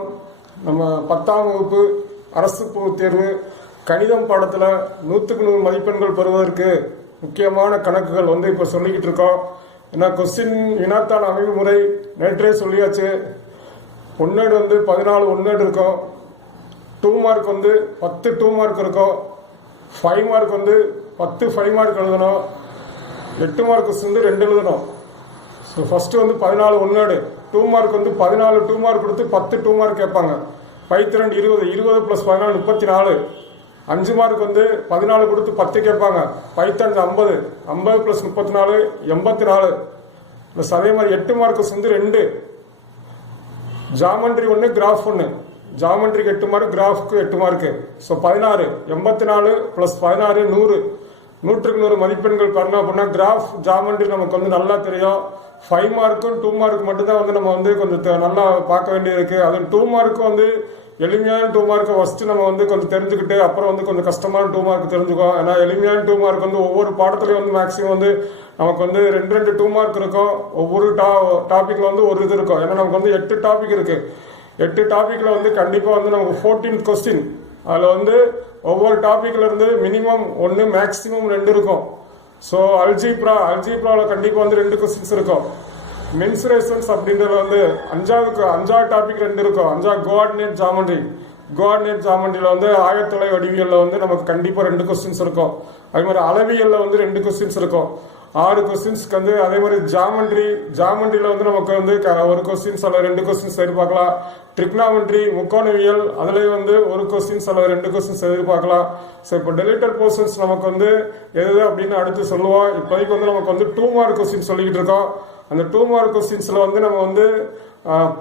வணக்கம். நம்ம 10ஆம் வகுப்பு அரசு பொதுத் தேர்வு கணிதம் பாடத்தில் 100க்கு 100 மதிப்பெண்கள் பெறுவதற்கு முக்கியமான கணக்குகள் இப்போ சொல்லிக்கிட்டு இருக்கோம். ஏன்னா கொஸ்டின் வினாத்தாள் அமைவுமுறை நேற்றே சொல்லியாச்சு. ஒன்னேடு 14 ஒன்னேடு இருக்கும். 2 மார்க் 10 2 மார்க் இருக்கும். 5 மார்க் 10 5 மார்க் எழுதணும். 8 மார்க் 2 எழுதணும். ஸோ ஃபஸ்ட்டு 14 ஒன்னேடு 2 மார்க் 14 2 மார்க் கொடுத்து 10 2 மார்க் கேட்பாங்க. பைத்திரண்டு 20 20 + 14 34. 5 மார்க் 14 கொடுத்து 10 கேட்பாங்க. பைத்தஞ்சு 50 50 + 34 84. ப்ளஸ் அதே மாதிரி 8 மார்க் 2. Geometry 1 graph 1. ஜாமெண்ட்ரிக்கு 8 மார்க், கிராஃப்க்கு 8 மார்க்கு. ஸோ 16 84 + 16 100. 100க்கு 100 மதிப்பெண்கள் பெறணும் அப்படின்னா கிராஃப் ஜாமெண்ட்ரி நமக்கு நல்லா தெரியும். 5 மார்க்கும் 2 மார்க் மட்டும்தான் நம்ம கொஞ்சம் நல்லா பார்க்க வேண்டியிருக்கு. அது 2 மார்க்கும் எளிமையான 2 மார்க்கை ஃபஸ்ட்டு நம்ம கொஞ்சம் தெரிஞ்சுக்கிட்டு அப்புறம் கொஞ்சம் கஷ்டமான 2 மார்க் தெரிஞ்சுக்கோம். ஏன்னா எளிமையான 2 மார்க் ஒவ்வொரு பாடத்துலையும் மேக்ஸிமம் நமக்கு 2 2 மார்க் இருக்கும். ஒவ்வொரு டாப்பிக்கில் ஒரு இது இருக்கும். ஏன்னா நமக்கு 8 டாபிக் இருக்கு. 8 டாப்பிக்கில் கண்டிப்பாக நமக்கு 14 கொஸ்டின். அதில் ஒவ்வொரு டாப்பிக்ல இருந்து மினிமம் 1 மேக்ஸிமம் 2 இருக்கும். ஸோ அல்ஜீப்ராவில் கண்டிப்பாக 2 கொஸ்டின்ஸ் இருக்கும். மென்சுரேஷன்ஸ் அப்படின்றது 5வது டாபிக் 2 இருக்கும். 5வது கோஆர்டினேட் ஜாமெண்ட்ரியில் ஆயத்தொலை வடிவியலில் நமக்கு கண்டிப்பாக 2 கொஸ்டின்ஸ் இருக்கும். அதே மாதிரி அளவியலில் 2 கொஸ்டின்ஸ் இருக்கும். 6 கொஸ்டின்ஸ்க்கு அதே மாதிரி ஜாமெண்ட்ரியில் நமக்கு 1 கொஸ்டின்ஸ் அல்ல 2 கொஸ்டின்ஸ் எதிர்பார்க்கலாம். ட்ரிக்னாமெண்ட்ரி முக்கோணவியல் அதுலேயே 1 கொஸ்டின்ஸ் அல்ல 2 கொஸ்டின்ஸ் எதிர்பார்க்கலாம். ஸோ இப்போ டெலிட்டட் போர்ஷன்ஸ் நமக்கு எது அப்படின்னு அடுத்து சொல்லுவோம். இப்போதைக்கு நமக்கு 2 மார்க் கொஸ்டின் சொல்லிக்கிட்டு இருக்கோம். அந்த 2 மார்க் கொஸ்டின்ஸில் நம்ம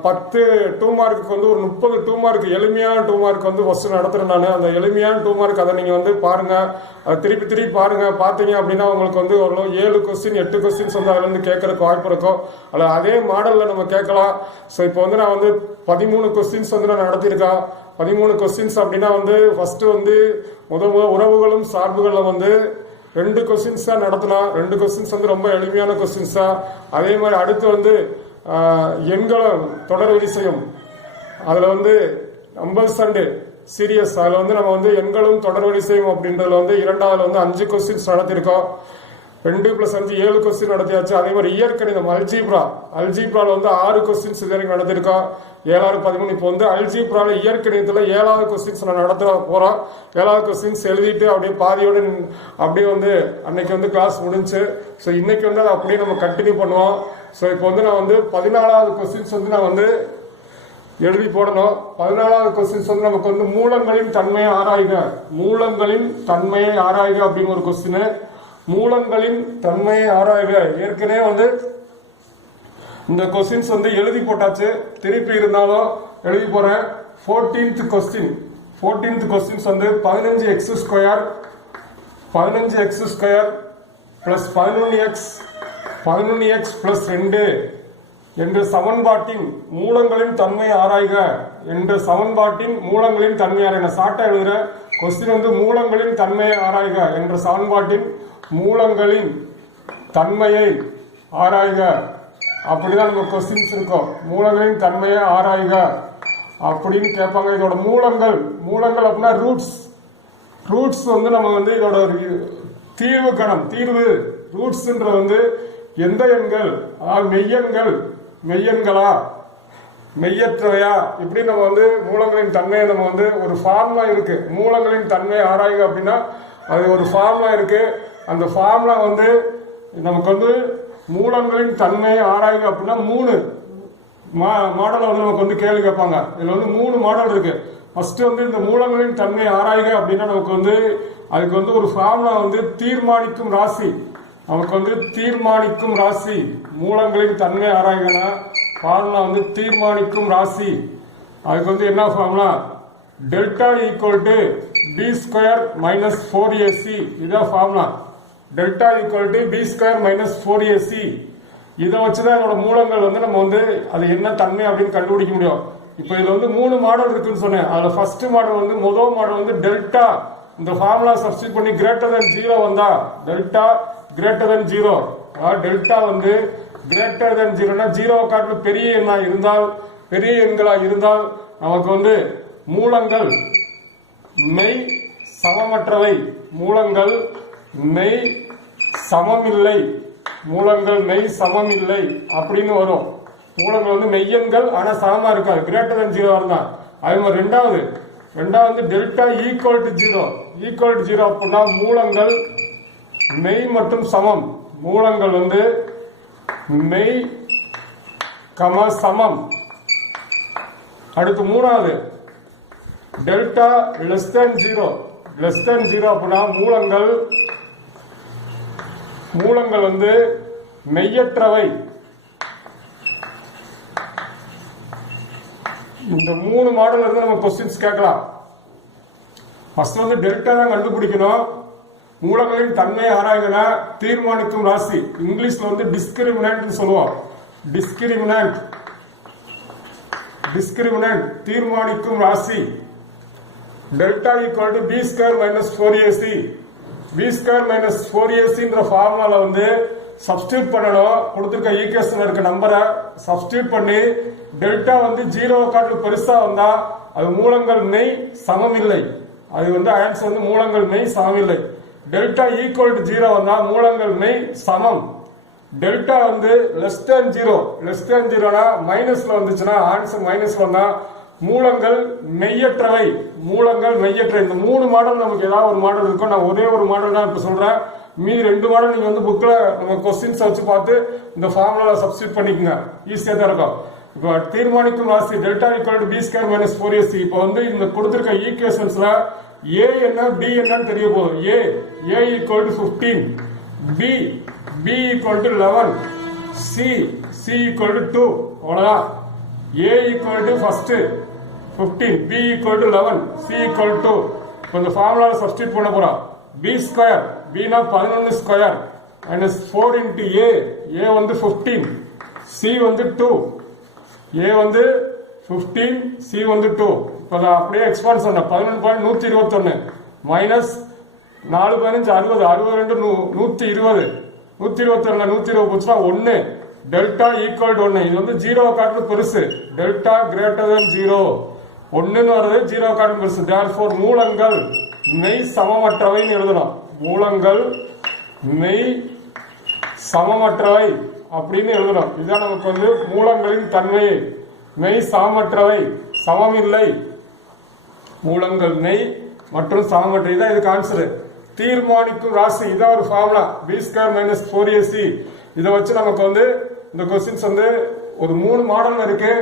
10 2 மார்க்குக்கு ஒரு 30 2 மார்க் எளிமையான 2 மார்க் ஃபர்ஸ்ட் நடத்துறேன் நான். அந்த எளிமையான 2 மார்க் அதை நீங்கள் பாருங்க. அதை திருப்பி பாருங்க. பார்த்தீங்க அப்படின்னா உங்களுக்கு ஓரளவு 7 கொஸ்டின் 8 கொஸ்டின்ஸ் அதுலேருந்து கேட்கறதுக்கு வாய்ப்பு இருக்கும். அதில் அதே மாடலில் நம்ம கேட்கலாம். ஸோ இப்போ நான் 13 கொஸ்டின்ஸ் நான் நடத்தியிருக்கேன். 13 கொஸ்டின்ஸ் அப்படின்னா ஃபர்ஸ்ட் உறவுகளும் சார்புகளில் 2 கொஸ்டின்ஸ் தான் நடத்தலாம். 2 கொஸ்டின்ஸ் ரொம்ப எளிமையான கொஸ்டின்ஸ் தான். அதே மாதிரி அடுத்து எண்களும் தொடர் வரிசையும் அதில் நம்பர்ஸ் அண்ட் சீரியஸ் அதில் நம்ம எண்களும் தொடர் வரிசையும் அப்படின்றதுல 2வது 5 கொஸ்டின்ஸ் நடத்தியிருக்கோம். 2 + 5 7 கொஸ்டின் நடத்தியாச்சு. அதே மாதிரி இயற்கணிதம் அல்ஜீப்ராவில் 6 கொஸ்டின்ஸ் இது வரைக்கும் நடத்திருக்கோம். 7 13. இப்போ அல்ஜீப்ராவில் இயற்கணிதத்தில் 7வது கொஸ்டின்ஸ் நான் நடத்த போகிறோம். 7வது கொஸ்டின்ஸ் எழுதிட்டு அப்படியே பாதியோடு அப்படியே அன்னைக்கு கிளாஸ் முடிஞ்சு. ஸோ இன்னைக்கு அதை அப்படியே நம்ம கண்டினியூ பண்ணுவோம். ஸோ இப்போ நான் 14வது கொஸ்டின்ஸ் நான் எழுதி போடணும். 14வது கொஸ்டின்ஸ் நமக்கு மூலங்களின் தன்மையை ஆராய்க. அப்படின்னு ஒரு கொஸ்டின். மூலங்களின் தன்மையை ஆராய்க. ஏற்கனவே இந்த கொஸ்டின்ஸ் எழுதி போட்டாச்சு. திருப்பி இருந்தாலும் எழுதி போறேன். 14th கொஸ்டின்ஸ் 15x² + 11x + 2 என்ற சமன்பாட்டின் மூலங்களின் தன்மையை ஆராய்க. சாட்டை எழுதுற கொஸ்டின் மூலங்களின் தன்மையை ஆராய்க என்ற சமன்பாட்டின் மூலங்களின் தன்மையை ஆராய்க. அப்படிதான் நம்ம கொஸ்டின்ஸ் இருக்கும். மூலங்களின் தன்மையை ஆராய்க அப்படின்னு கேட்பாங்க. இதோட மூலங்கள் அப்படின்னா ரூட்ஸ் நம்ம இதோட தீர்வு ரூட்ஸ்ன்ற எந்த எண்கள், மெய்யெண்களா மெய்யற்றவையா, இப்படி நம்ம மூலங்களின் தன்மையை நம்ம ஒரு ஃபார்முலா இருக்கு. மூலங்களின் தன்மையை ஆராய்க அப்படின்னா அது ஒரு ஃபார்முலா இருக்கு. அந்த ஃபார்முலா நமக்கு மூலங்களின் தன்மையை ஆராய்க அப்படின்னா 3 மாடலை நமக்கு கேள்வி கேட்பாங்க. இதுல 3 மாடல் இருக்கு. ஃபர்ஸ்ட் இந்த மூலங்களின் தன்மையை ஆராய்க அப்படின்னா நமக்கு அதுக்கு ஒரு ஃபார்முலா தீர்மானிக்கும் ராசி. நமக்கு தீர்மானிக்கும் ராசி. மூலங்களின் தன்மையை ஆராய்கனா ஃபார்முலா தீர்மானிக்கும் ராசி. அதுக்கு என்ன ஃபார்முலா? Delta = b² - 4ac. இதான் ஃபார்முலா. Delta = b² - 4ac. இதை வச்சுதான் என்னோட மூலங்கள் நம்ம அது என்ன தன்மை அப்படின்னு கண்டுபிடிக்க முடியும். இப்போ இதுல 3 மாடல் இருக்குன்னு சொன்னேன். அதுல ஃபர்ஸ்ட் மாடல் முதல் மாடல் டெல்டா. இந்த ஃபார்முலா சப்ஸ்டிட் பண்ணி >0 வந்தா டெல்டா >0. டெல்டா >0னா 0 காட்டிலும் பெரிய எண்ணா இருந்தால் பெரிய எண்களா இருந்தால் நமக்கு வந்து மூலங்கள் மெய் சமமற்றவை, மூலங்கள் மெய் சமமில்லை, மூலங்கள் மெய் சமமில்லை அப்படின்னு வரும். மூலங்கள் வந்து மெய்யெண்கள் ஆனா சமமா இருக்காது, கிரேட்டர் தன் 0 இருந்தா. அதே மாதிரி ரெண்டாவது delta equal to 0, equal to 0 அப்படின்னா மூலங்கள் மெய் மற்றும் சமம், மூலங்கள் வந்து மெய் சமம். அடுத்து மூணாவது டெல்டா லெஸ் தேன் 0 அப்படின்னா மூலங்கள் வந்து மெய்யற்றவை. இந்த 3 மாடல் இருந்து நம்ம क्वेश्चंस கேட்கலாம். ஃபர்ஸ்ட் வந்து டெல்டா தான் கண்டுபிடிக்கணும். மூலங்களின் தன்மையை ஆராய்ந்தனா தீர்மானிக்கும் ராசி, இங்கிலீஷ்ல வந்து டிஸ்கிரிமினன்ட் சொல்லுவோம். டிஸ்கிரிமினன்ட் தீர்மானிக்கும் ராசி. Delta equal to b square minus 4ac, b square minus 4ac ஃபார்முலால வந்து சப்ஸ்டியூட் பண்ணணும். கொடுத்திருக்க ஈக்குவேஷன்ல இருக்க நம்பரை சப்ஸ்டியூட் பண்ணி டெல்டா வந்து 0 காட்டிலும் பெருசா வந்தா அது மூலங்கள் மெய் சமமில்லை. அது வந்து ஆன்சர் வந்து மூலங்கள் மெய் சமமில்லை. டெல்டா ஈக்குவல் டு 0 வந்தா மூலங்கள் மெய் சமம். டெல்டா வந்து லெஸ் தேன் 0னா மைனஸ்ல வந்துச்சுன்னா ஆன்சர் மைனஸ்ல வந்தா மூலங்கள் மெய்யற்றவை, மூலங்கள் மெய்யற்ற. இந்த 3 மாடல் நமக்கு ஏதாவது ஒரு மாடல் இருக்கும். நான் ஒரே ஒரு மாடல் தான் இப்ப சொல்றேன். மீதி 2 மாடல் நீங்க வந்து புக்ல நம்ம क्वेश्चंस வச்சு பார்த்து இந்த ஃபார்முலால சப்ஸ்டிட்யூட் பண்ணிக்கங்க, ஈஸியா தான் இருக்கும். இப்போ தீர்மானிக்கும் ராசி delta equal to b square minus 4ac. இப்போ வந்து இந்த கொடுத்திருக்க ஈக்குவேஷன்ஸ்ல ஏ என்ன பி என்னன்னு தெரிய போகுது. A equal to 15, B equal to 11, C equal to 2. அவ்வளவுதான். A equal to first 15, B equal to 11, C equal to 2. இப்போ இந்த ஃபார்முலால சப்ஸ்டிட்யூட் பண்ண போறோம். பி ஸ்கொயர், பினா 11 ஸ்கொயர் மைனஸ் 4 இன்டு ஏ வந்து 15, சி வந்து 2, ஏ வந்து 15, சி வந்து 2. இப்போ அப்படியே எக்ஸ்பாண்ட் சொன்ன 11.121 மைனஸ் 4 15 60, 62 120, 122 120 போச்சுன்னா 1. Delta equal to 1. இது வந்து 0 காட்டிலும் பெருசு. டெல்டா கிரேட்டர் தன் 0, 1ன்னு வருது, 0 காட்டிலும் பெருசு. தேர்ஃபோர் மூலங்கள் மெய் சமமற்றவைன்னு எழுதணும். மூலங்கள் மெய் சமமற்றவை அப்படின்னு எழுதணும். இதுதான் நமக்கு வந்து மூலங்களின் தன்மையை. மெய் சமமற்றவை, சமமில்லை, மூலங்கள் மெய் மற்றும் சமமற்ற. இதான் இதுக்கு ஆன்சர். தீர்மானிக்கும் ராசி இதான் ஒரு formula, B square minus 4ac. இதை வச்சு நமக்கு வந்து இந்த क्वेश्चंस வந்து ஒரு 3 மாடல் இருக்கு.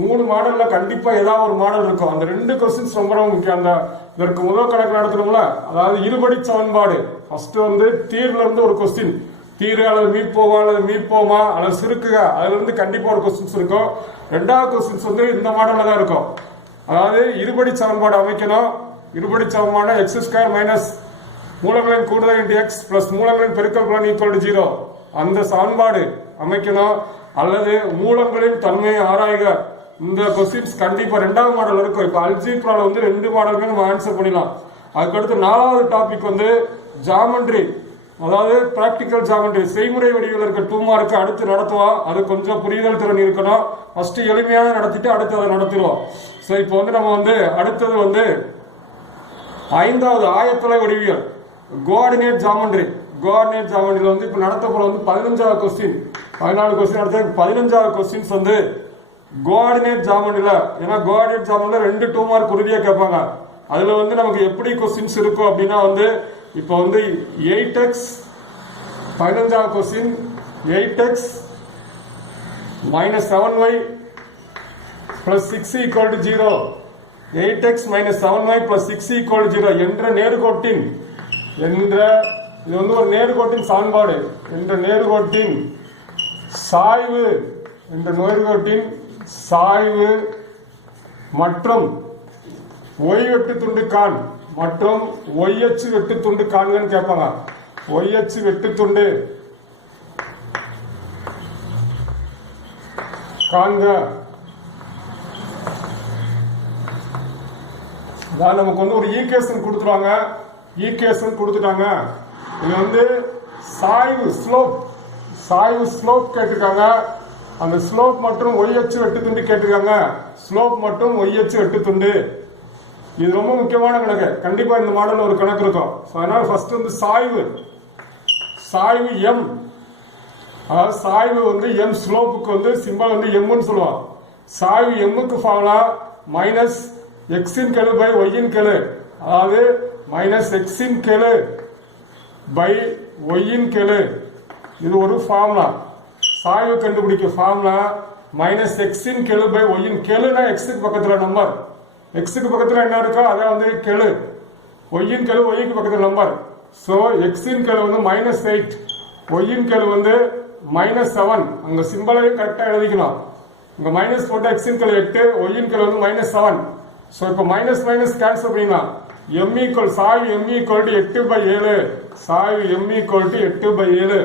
3 மாடல்ல கண்டிப்பா ஏதாவது ஒரு மாடல் இருக்கும். அந்த 2 क्वेश्चंस ரொம்ப ரொம்ப முக்கியம். அந்த இதற்கு முதல் கணக்கு நடத்தணும்ல, அதாவது இருபடி சமன்பாடு. ஃபர்ஸ்ட் வந்து தீர்ல இருந்து ஒரு கொஸ்டின், தீரு அல்லது மீட்போமா அல்லது மீட்போமா அல்லது சுருக்குக, அதுல இருந்து கண்டிப்பா ஒரு क्वेश्चंस இருக்கும். ரெண்டாவது क्वेश्चंस வந்து இந்த மாடல்ல தான் இருக்கும். அதாவது இருபடி சமன்பாடு அமைக்கணும். இருபடி சமன்பாடு எக்ஸ் ஸ்கொயர் மைனஸ் மூலங்களின் கூடுதல் இன்டு எக்ஸ் பிளஸ் மூலங்களின் பெருக்கல் பலன் ஈக்குவல் டு 0 அந்த சமன்பாடு அமைக்கணும். அல்லது மூலங்களின் தன்மையை ஆராய்க. இந்த क्वेश्चंस கண்டிப்பா 2வது மாடல் இருக்கும். இப்ப அல்ஜீப்ரால வந்து 2 மாடலுமே நம்ம ஆன்சர் பண்ணிடலாம். அதுக்கடுத்து 4வது டாபிக் வந்து ஜாமெண்ட்ரி, அதாவது பிராக்டிக்கல் ஜாமெண்ட்ரி, செய்முறை வடிவில் இருக்க 2 மார்க்கு அடுத்து நடத்துவோம். அது கொஞ்சம் புரிதல் திறன் இருக்கணும். ஃபர்ஸ்ட் எளிமையாக நடத்திட்டு அடுத்து அதை நடத்திடுவோம். ஸோ இப்போ வந்து நம்ம வந்து அடுத்தது வந்து 5வது ஆயத்தொலை வடிவியல், கோஆர்டினேட் ஜாமெண்ட்ரி. கோஆர்டினேட் ஜாமெண்ட்ரியில் வந்து இப்போ நடத்த போற வந்து 15வது கொஸ்டின், 14 கொஸ்டின் அடுத்த 15வது கொஸ்டின்ஸ் வந்து கோஆர்டினேட் ஜாமெண்ட்ரியில. ஏன்னா கோஆர்டினேட் ஜாமெண்ட்ரியில 2 2 மார்க் உறுதியா கேட்பாங்க. அதுல வந்து நமக்கு எப்படி கொஸ்டின்ஸ் இருக்கும் அப்படின்னா வந்து இப்போ வந்து 8x 15வது question 8x minus 7y plus 6 equal to 0, 8x minus 7y plus 6 equal to 0 என்ற நேர்கோட்டின் இது வந்து ஒரு நேர்கோட்டின் சமன்பாடு. என்ற நேர்கோட்டின் சாய்வு மற்றும் y வெட்டு துண்டு காண் மற்றும் y அச்சு வெட்டு துண்டு காண்கன்னு கேட்பாங்க. y அச்சு வெட்டு துண்டு காண்க. நமக்கு வந்து ஒரு ஈக்குவேஷன் கொடுத்துட்டாங்க. இது வந்து சாய்வு ஸ்லோப் கேட்டிருக்காங்க. அந்த ஸ்லோப் மற்றும் ஒய் அச்சு வெட்டு துண்டு கேட்டிருக்காங்க. ஸ்லோப் மற்றும் ஒய் அச்சு வெட்டு துண்டு இது ரொம்ப முக்கியமான கணக்கு. கண்டிப்பா இந்த மாடல்ல ஒரு கணக்கு இருக்கும். அதனால ஃபர்ஸ்ட் வந்து சாய்வு எம், அதாவது சாய்வு வந்து எம், ஸ்லோப்புக்கு வந்து சிம்பல் வந்து எம்னு சொல்லுவோம். சாய்வு எம்முக்கு ஃபார்முலா மைனஸ் எக்ஸின் கெழு பை ஒய்யின் கெழு, அதாவது மைனஸ் எக்ஸின் கெழு பை ஒய்யின் கெழு. இது ஒரு ஃபார்முலா. சாய்வு கண்டுபிடிக்க ஃபார்முலா மைனஸ் எக்ஸின் கெழு பை ஒய்யின் கெழுனா எக்ஸுக்கு பக்கத்துல நம்பர், எக்ஸுக்கு பக்கத்துல என்ன இருக்கோ அதை வந்து கெழு, ஒய்யின் கெழு ஒய்க்கு பக்கத்துல நம்பர். ஸோ எக்ஸின் கெழு வந்து மைனஸ் 8, ஒய்யின் கெழு வந்து மைனஸ் 7. அங்க சிம்பளையும் கரெக்டா எழுதிக்கணும். இங்க மைனஸ் போட்டா எக்ஸின் கெழு 8, ஒய்யின் கெழு வந்து மைனஸ் 7. ஸோ இப்போ மைனஸ் மைனஸ் கேன்சல் பண்ணிக்கலாம். எம் ஈக்குவல் சாய்வு எம் ஈக்குவல் டு 8/7, சாய்வு எம் ஈக்குவல் டு 8/7.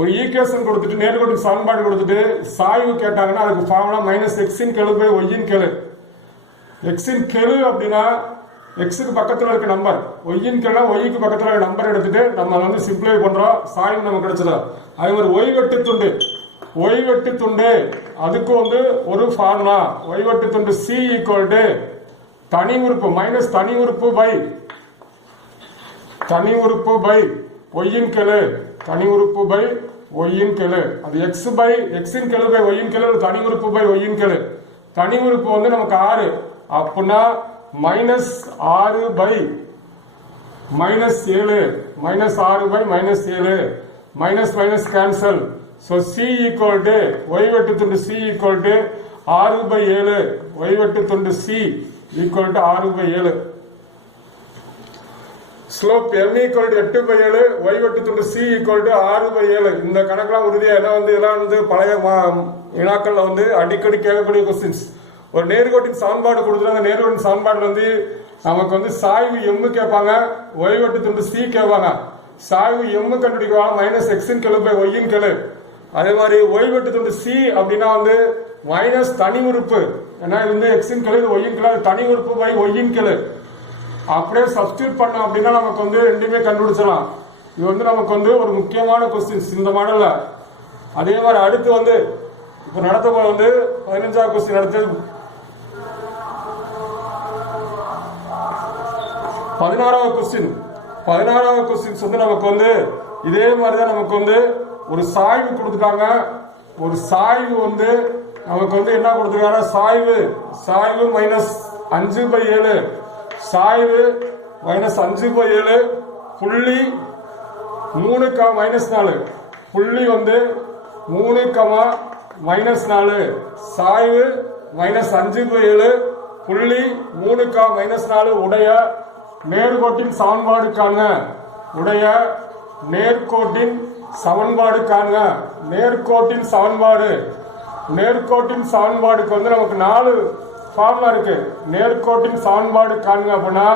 ஒரு ஈக்குவேஷன் கொடுத்துட்டு நேர்கோட்டு சமன்பாடு கொடுத்துட்டு சாய்வு கேட்டாங்கன்னா அதுக்கு ஃபார்முலா மைனஸ் எக்ஸின் கெழு பை ஒய்யின் கெழு. எக்ஸின் கெழு அப்படின்னா எக்ஸுக்கு பக்கத்துல இருக்க நம்பர், ஒய்யின் கெழு ஒய்க்கு பக்கத்துல இருக்க நம்பர் எடுத்துட்டு நம்ம வந்து சிம்பிளை பண்றோம், சாய்வு நமக்கு கிடைச்சது. அதே மாதிரி ஒய் வெட்டு துண்டு அதுக்கு வந்து ஒரு ஃபார்முலா, ஒய் வெட்டு துண்டு சி ஈக்குவல் டு தனி உறுப்பு மைனஸ் தனி உறுப்பு பை ஒய்யின் கெழு, தனி உறுப்பு பை ஒய்யின் கெழு. அது எக்ஸ் பை எக்ஸின் கெழு பை ஒய்யின் கெழு, தனி உறுப்பு பை ஒய்யின் கெழு. தனி உறுப்பு வந்து நமக்கு 6 அப்படின்னா minus 6 by minus 7, minus 6 by minus 7, minus minus cancel. So c equal to y வெட்டு துண்டு சி ஈக்குவல் டு 6/7, ஒய் வெட்டு துண்டு c equal to 6/7. Slope m equal to 8/7, y வெட்டு துண்டு சி ஈக்குவல் டு 6/7. இந்த கணக்கெல்லாம் உறுதியா இதெல்லாம் வந்து பழைய வினாக்கள்ல வந்து அடிக்கடி கேட்கக்கூடிய கொஸ்டின்ஸ். ஒரு நேர்கோட்டின் சமன்பாடு கொடுத்துட்டு அந்த நேர்கோட்டின் சமன்பாடு வந்து நமக்கு வந்து சாய்வு எம்மு கேட்பாங்க, ஒய் வெட்டு துண்டு சி கேட்பாங்க. சாய்வு எம்மு கண்டுபிடிக்குவாங்க மைனஸ் எக்ஸின் கெழு பை ஒய்யின் கெழு. அதே மாதிரி ஒய் வெட்டு துண்டு சி அப்படின்னா வந்து மைனஸ் தனி உறுப்பு, ஏன்னா இது வந்து எக்ஸின் கெழு ஒய்யின் கெழு, தனி உறுப்பு பை ஒய்யின் கெழு. அப்படியே சப்ஸ்டியூட் பண்ணோம் அப்படின்னா நமக்கு வந்து ரெண்டுமே கண்டுபிடிச்சிடலாம். இது வந்து நமக்கு வந்து ஒரு முக்கியமான கொஸ்டின்ஸ் இந்த மாடல்ல. அதே மாதிரி அடுத்து வந்து இப்ப நடத்த வந்து 15வது கொஸ்டின் அடுத்து 16வது கொஸ்டின்ஸ் வந்து நமக்கு வந்து இதே மாதிரிதான். நமக்கு வந்து ஒரு சாய்வு கொடுத்துட்டாங்க. ஒரு சாய்வு வந்து நமக்கு வந்து என்ன கொடுத்துருக்காங்க, சாய்வு மைனஸ் 5/7, சாய்வு மைனஸ் 5/7 புள்ளி 3,-4, புள்ளி வந்து 3,-4, சாய்வு மைனஸ் 5/7 புள்ளி 3,-4 உடைய நேர்கோட்டின் சமன்பாடு காண்க. நேர்கோட்டின் சமன்பாடுக்கு வந்து நமக்கு 4 ஃபார்முலா இருக்கு. நேர்கோட்டின் சமன்பாடு காண்க அப்படின்னா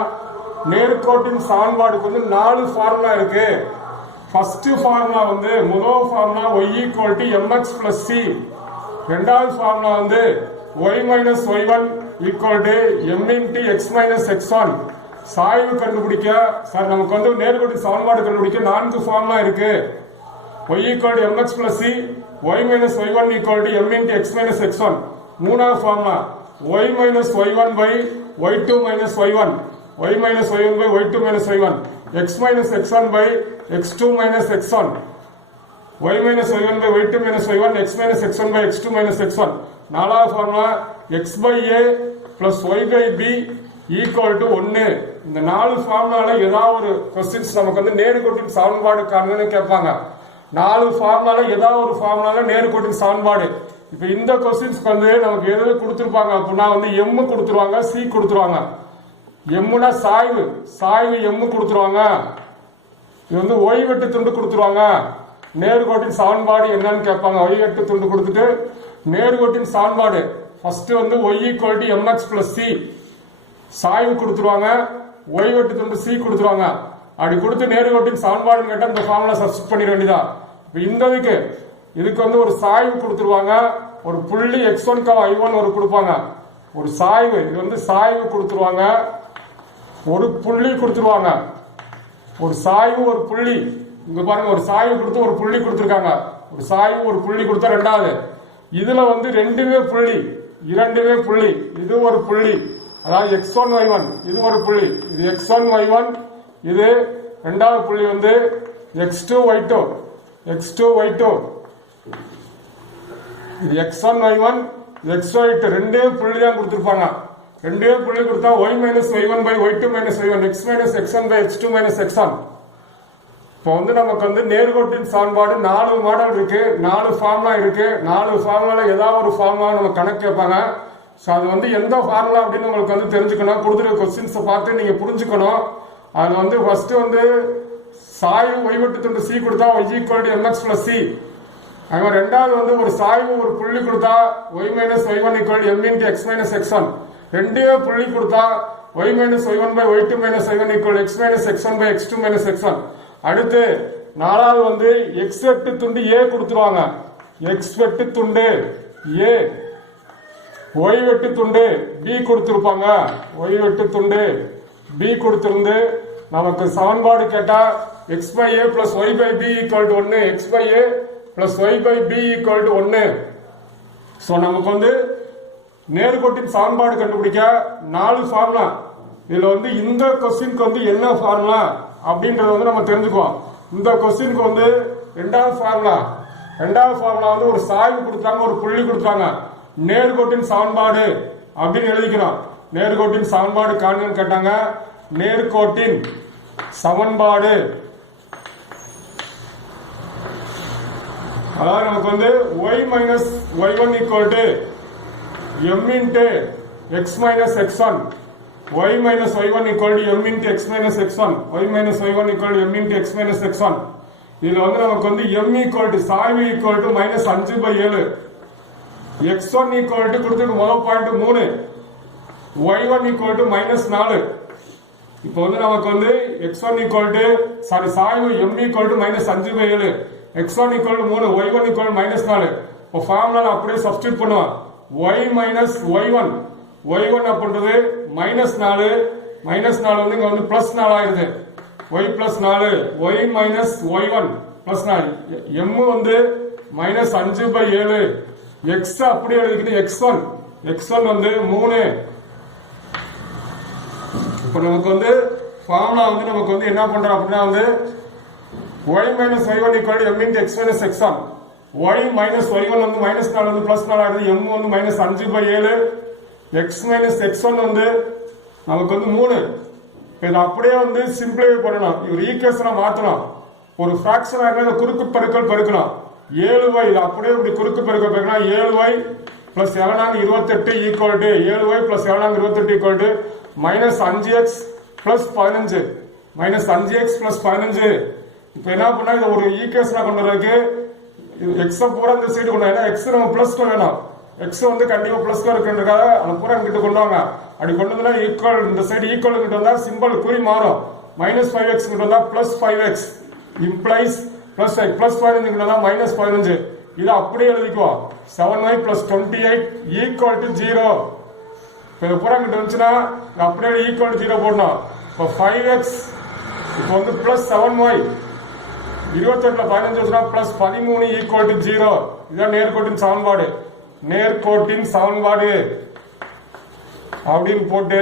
நேர்கோட்டின் சமன்பாடுக்கு வந்து 4 ஃபார்முலா இருக்கு. ஃபர்ஸ்ட் ஃபார்முலா வந்து முதல் formula y equal to mx plus c. ரெண்டாவது ஃபார்முலா வந்து y minus y1 equal to m into x minus x1. சாய்வு கண்டுபிடிக்க சார் நமக்கு வந்து நேர்கோட்டின் சமன்பாடு கண்டுபிடிக்க 4 ஃபார்முலா இருக்கு. y equal to mx plus c, y minus y1 equal to m into x minus x1. மூணாவது formula y minus y1 by y2 minus y1, y minus y1 by y2 minus y1, x minus x1 by x2 minus x1, y minus y1 by y2 minus y1, x minus x1 by x2 minus x1. நாலாவது formula x by a plus y by b equal to 1. இந்த 4 ஃபார்முலால ஏதாவது ஒரு questions நமக்கு வந்து நேர்கோட்டின் சமன்பாடு காண்கன்னு கேட்பாங்க. 4 ஃபார்முலால ஏதாவது ஒரு ஃபார்முலால நேர்கோட்டின் சமன்பாடு. இப்போ இந்த क्वेश्चंस வந்து நமக்கு எது கொடுத்திருப்பாங்க அப்படினா வந்து m கொடுத்துருவாங்க, c கொடுத்துருவாங்க. எம்முனா சாய்வு எம்மு கொடுத்துருவாங்க. இது வந்து ஒய் வெட்டு துண்டு கொடுத்துருவாங்க. நேர்கோட்டின் சமன்பாடு என்னன்னு கேட்பாங்க. ஒய் வெட்டு துண்டு கொடுத்துட்டு நேர்கோட்டின் சமன்பாடு ஃபர்ஸ்ட் வந்து y equal to m x plus c, சாய்வு கொடுத்துருவாங்க. ஒய் வெட்டு துண்டு சி கொடுத்துருவாங்க. அப்படி கொடுத்து நேர்கோட்டின் சமன்பாடுன்னு கேட்டால் இந்த ஃபார்முலா சப்ஸ்டிட் பண்ணிட வேண்டியதா. இப்போ இந்த இதுக்கு வந்து ஒரு சாய்வு கொடுத்துருவாங்க, ஒரு புள்ளி x1 y1 ஒரு கொடுப்பாங்க. ஒரு சாய்வு, இது வந்து சாய்வு கொடுத்துருவாங்க, ஒரு புள்ளி கொடுத்துருவாங்க. ஒரு சாய்வு ஒரு புள்ளி, இங்க பாருங்க ஒரு சாய்வு கொடுத்து ஒரு புள்ளி கொடுத்துருக்காங்க. ஒரு சாய்வு ஒரு புள்ளி கொடுத்தா ரெண்டாவது. இதுல வந்து ரெண்டுமே புள்ளி, இது ஒரு புள்ளி, அதாவது x1 y1 இது ஒரு புள்ளி, இது x1 y1, இது ரெண்டாவது புள்ளி வந்து x2 y2, இது x1 y1 x2 y2 ரெண்டே புள்ளி தான் கொடுத்திருப்பாங்க. ரெண்டே புள்ளி கொடுத்தா y minus y1 by y2 minus y1 x minus x1 by x2 minus x1. இப்போ வந்து நமக்கு வந்து நேர்கோட்டின் சமன்பாடு 4 மாடல் இருக்கு, 4 ஃபார்முலா இருக்கு. 4 ஃபார்முலால ஏதாவது ஒரு ஃபார்முலா நம்ம கணக்கு கேட்பாங்க. ஸோ அது வந்து எந்த ஃபார்முலா அப்படின்னு உங்களுக்கு வந்து தெரிஞ்சுக்கணும். கொடுத்துருக்க கொஸ்டின்ஸை பார்த்து நீங்க புரிஞ்சுக்கணும். அதுல வந்து ஃபர்ஸ்ட் வந்து சாய்வு y வெட்டு துண்டு c கொடுத்தா y equal to mx plus c. அது ரெண்டாவது வந்து ஒரு சாய்வு ஒரு புள்ளி கொடுத்தா y minus y1 equal to m into x minus x1. ரெண்டே புள்ளி கொடுத்தா y minus y1 by y2 minus y1 equal to x minus x1 by x2 minus x1. அடுத்து நாலாவது வந்து x வெட்டு துண்டு a கொடுத்துருவாங்க, x வெட்டு துண்டு a, y வெட்டு துண்டு b கொடுத்திருப்பாங்க, y வெட்டு துண்டு b கொடுத்திருந்து நமக்கு சமன்பாடு கேட்டா x by a plus y by b equal to 1, x by a plus y by b equal to 1. So நமக்கு வந்து நேர்கோட்டின் சமன்பாடு கண்டுபிடிக்க 4 ஃபார்முலா. இதுல வந்து இந்த கொஸ்டினுக்கு வந்து என்ன ஃபார்முலா அப்படின்றத வந்து நம்ம தெரிஞ்சுக்குவோம். இந்த கொஸ்டினுக்கு வந்து ரெண்டாவது ஃபார்முலா வந்து ஒரு சாய்வு கொடுத்தாங்க, ஒரு புள்ளி கொடுத்தாங்க, நேர்கோட்டின் சமன்பாடு அப்படின்னு எழுதிக்கிறோம். நேர்கோட்டின் சமன்பாடு காணுன்னு கேட்டாங்க. நேர்கோட்டின் சமன்பாடு அதாவது நமக்கு வந்து y minus y1 equal to m into x minus x1, y minus y1 equal to m into x minus x1, y minus y1 equal to m into x minus x1. இதுல வந்து நமக்கு வந்து m equal to சாய்வு equal to minus 5/7, x1 equal to கொடுத்துட்டு முதல் point 3, y1 equal to minus 4. இப்போ வந்து நமக்கு வந்து x1 equal to சாய்வு m equal to minus 5/7, x1 equal to 3, y1 equal to minus 4. இப்போ ஃபார்முலால அப்படியே சப்ஸ்டிட்யூட் பண்ணுவோம். y minus y1 அப்படின்றது மைனஸ் 4 வந்து இங்க வந்து பிளஸ் 4 ஆயிருது. y plus 4, y minus y1 plus 4, m வந்து minus 5/7, x அப்படியே எழுதிக்கிட்டு x1 வந்து 3. இப்போ நமக்கு வந்து ஃபார்முலா வந்து நமக்கு வந்து என்ன பண்றோம் அப்படின்னா வந்து y minus y1 equal to m into x minus x1, y minus y1 வந்து minus 4 வந்து plus 4 ஆகுது, m வந்து minus 5/7, x minus x1 வந்து நமக்கு வந்து 3. இது அப்படியே வந்து சிம்பிளிஃபை பண்ணணும், ஒரு ஈக்குவேஷனை மாத்தணும். ஒரு ஃபிராக்ஷனா இருந்தா குறுக்கு பெருக்கல் பெருக்கணும். 7y இது அப்படியே இப்படி குறுக்கு பெருக்கல் பெருக்கணும். 7y plus 7×28 equal to 7y plus 7×28 equal to minus 5x plus 15, minus 5x plus 15. இப்போ என்ன பண்ணா இது ஒரு ஈக்குவேஷனா கொண்டு வரதுக்கு x பூரா இந்த சைடு கொண்டு வரணும். x நம்ம பிளஸ் கொண்டு வரணும். x வந்து கண்டிப்பா பிளஸ்ல இருக்குன்றதுக்காக அந்த பூரா இங்கிட்ட கொண்டு வாங்க. அப்படி கொண்டு வந்தா ஈக்குவல், இந்த சைடு ஈக்குவல் கிட்ட வந்தா சிம்பிள் குறி மாறும். minus 5x கிட்ட வந்தா plus 5x implies plus 15 கிட்ட வந்தா minus 15. இது அப்படியே எழுதிக்குவோம். 7y plus 28 equal to 0. இப்போ பூரா கிட்ட வந்துச்சுன்னா அப்படியே ஈக்குவல் டு 0 போடணும். இப்போ 5x இப்போ வந்து பிளஸ் 7y 28ல 15 வச்சுனா பிளஸ் 13 ஈக்குவல் டு 0. இதுதான் நேர்கோட்டின் சமன்பாடு. நேர்கோட்டின் சமன்பாடு அப்படின்னு போட்டு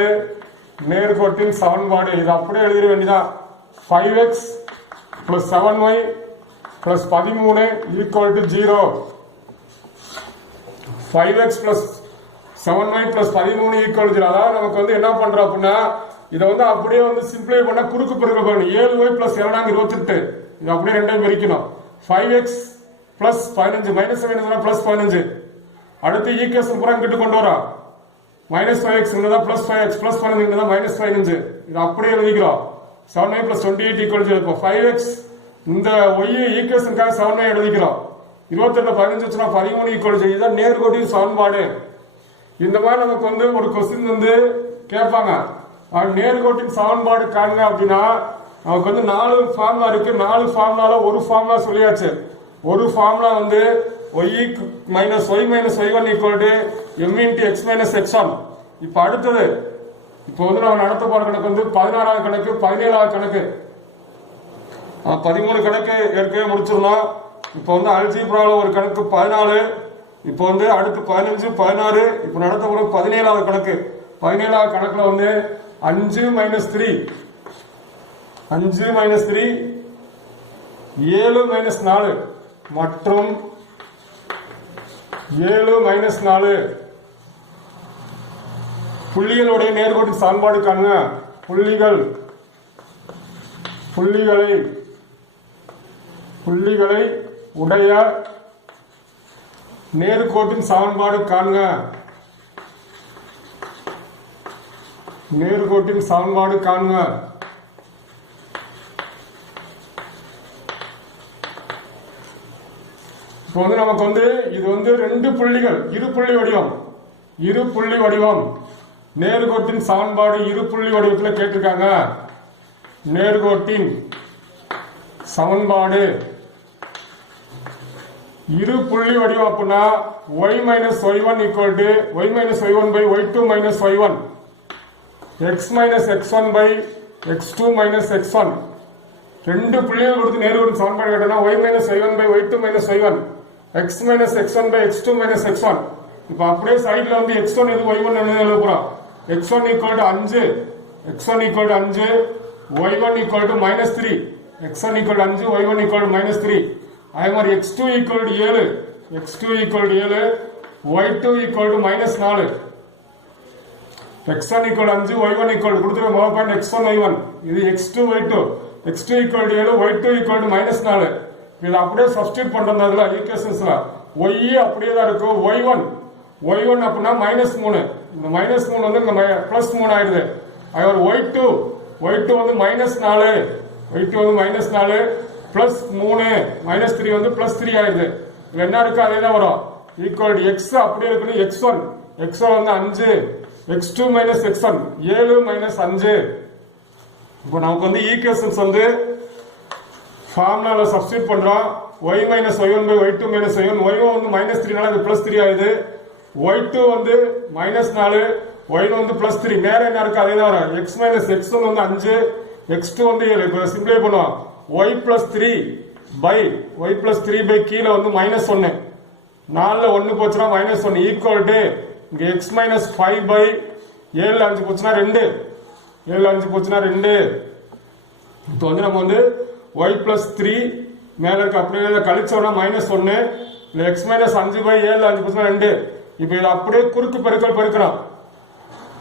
நேர்கோட்டின் சமன்பாடு இது அப்படியே எழுதிட வேண்டியதான். 5x plus 7y plus 13 equal to 0. 5x plus 7y plus 13 equal to 0. அதாவது நமக்கு வந்து என்ன பண்றோம் அப்படின்னா இதை வந்து அப்படியே வந்து சிம்பிளிஃபை பண்ணா குறுக்கு பெருக்கல் பண்ணணும். 7y plus 7×28 இது அப்படியே ரெண்டையும் பிரிக்கணும். 5x plus 15 minus 7 plus 15. அடுத்து ஈக்குவேஷன் பூரா இங்கிட்டு கொண்டு வரோம். minus 5x plus 5x plus 15 minus 15. இது அப்படியே எழுதிக்கிறோம். 7y plus 28 equal to 0. 5x இந்த y ஈக்குவேஷனுக்காக 7y எழுதிக்கிறோம். 28ல 15 வச்சுனா 13 equal to 0. இதுதான் நேர்கோட்டின் சமன்பாடு. இந்த மாதிரி நமக்கு வந்து ஒரு क्वेश्चन வந்து கேட்பாங்க. நேர்கோட்டின் சமன்பாடு காணுங்க அப்படின்னா நமக்கு வந்து 4 ஃபார்முலா இருக்கு. 4 ஃபார்முலால ஒரு ஃபார்முலா சொல்லியாச்சு. ஒரு ஃபார்முலா வந்து y minus y1 equal to m into x minus x1. இப்போ அடுத்தது இப்போ வந்து நம்ம நடத்த போற கணக்கு வந்து 16வது கணக்கு, 17வது கணக்கு, 13 கணக்கு ஏற்கனவே முடிச்சிருந்தோம். இப்போ வந்து அல்ஜீப்ராவில் ஒரு கணக்கு 14, இப்போ வந்து அடுத்து 15, 16, இப்போ நடத்த ஒரு 17வது கணக்கு. 17வது கணக்குல வந்து 5 - 3 7 - 4 மற்றும் 7 - 4 புள்ளிகளுடைய நேர்கோட்டின் சமன்பாடு காணுங்க. புள்ளிகளை உடைய நேர்கோட்டின் சமன்பாடு காணுங்க. நேர்கோட்டின் சமன்பாடு காணுங்க. இப்போ வந்து நமக்கு வந்து இது வந்து 2 புள்ளிகள், இரு புள்ளி வடிவம். நேர்கோட்டின் சமன்பாடு இரு புள்ளி வடிவத்தில் கேட்டிருக்காங்க. நேர்கோட்டின் சமன்பாடு இரு புள்ளி வடிவம் அப்படின்னா y - y1 = y - y1 by y2 - y1, x - x1 by x2 - x1. 2 புள்ளிகள் கொடுத்து நேர்கோட்டின் சமன்பாடு கேட்டோம்னா y - y1 by y2 - y1, x - x1 by x2 - x1. இப்போ அப்படியே சைடுல வந்து x1 எது y1 எழுத போறோம். x1 = 5, y1 = -3, x1 = 5, y1 = -3. அதே மாதிரி x2 = 7, y2 = -4. x1 = 5, y1 கொடுத்துருக்க முதல் பாயிண்ட் x1 y1, இது x2 y2, x2 = 7, y2 = -4. இது அப்படியே சப்ஸ்டிட்யூட் பண்றோம். அதுல ஈக்குவேஷன்ஸ்ல y அப்படியே தான் இருக்கும். y1 அப்படின்னா -3, இந்த -3 வந்து இங்க +3 ஆயிடுது. அதே மாதிரி y2 வந்து -4, y2 வந்து -4 +3, -3 வந்து +3 ஆயிடுது. என்ன இருக்கு அதே தான் வரும். ஈக்குவல் x அப்படியே இருக்குன்னு x1 வந்து 5, x2 - x1 7 - 5. இப்போ நமக்கு வந்து ஈக்குவேஷன்ஸ் வந்து ஃபார்முலால சப்ஸ்டிட்யூட் பண்றோம். y - y1 by y2 - y1, y1 வந்து -3 நால அது +3 ஆயிடுது. y2 வந்து -4, y1 வந்து +3. மேல என்ன இருக்கு அதே தான் வரும். x - x1 வந்து 5, x2 வந்து 7. இப்போ சிம்பிளை பண்ணுவோம். y + 3 by கீழே வந்து -1, 4ல 1 போச்சுன்னா -1 ஈக்குவல் டு இங்க x - 5 by 7ல 5 போச்சுன்னா 2, 7ல 5 போச்சுன்னா 2. இப்போ வந்து நம்ம வந்து y + 3 மேல இருக்க அப்படியே கழிச்சோம்னா -1, இல்ல x - 5 by 7ல 5 போச்சுன்னா 2. இப்போ இது அப்படியே குறுக்கு பெருக்கல் பெருக்கணும்.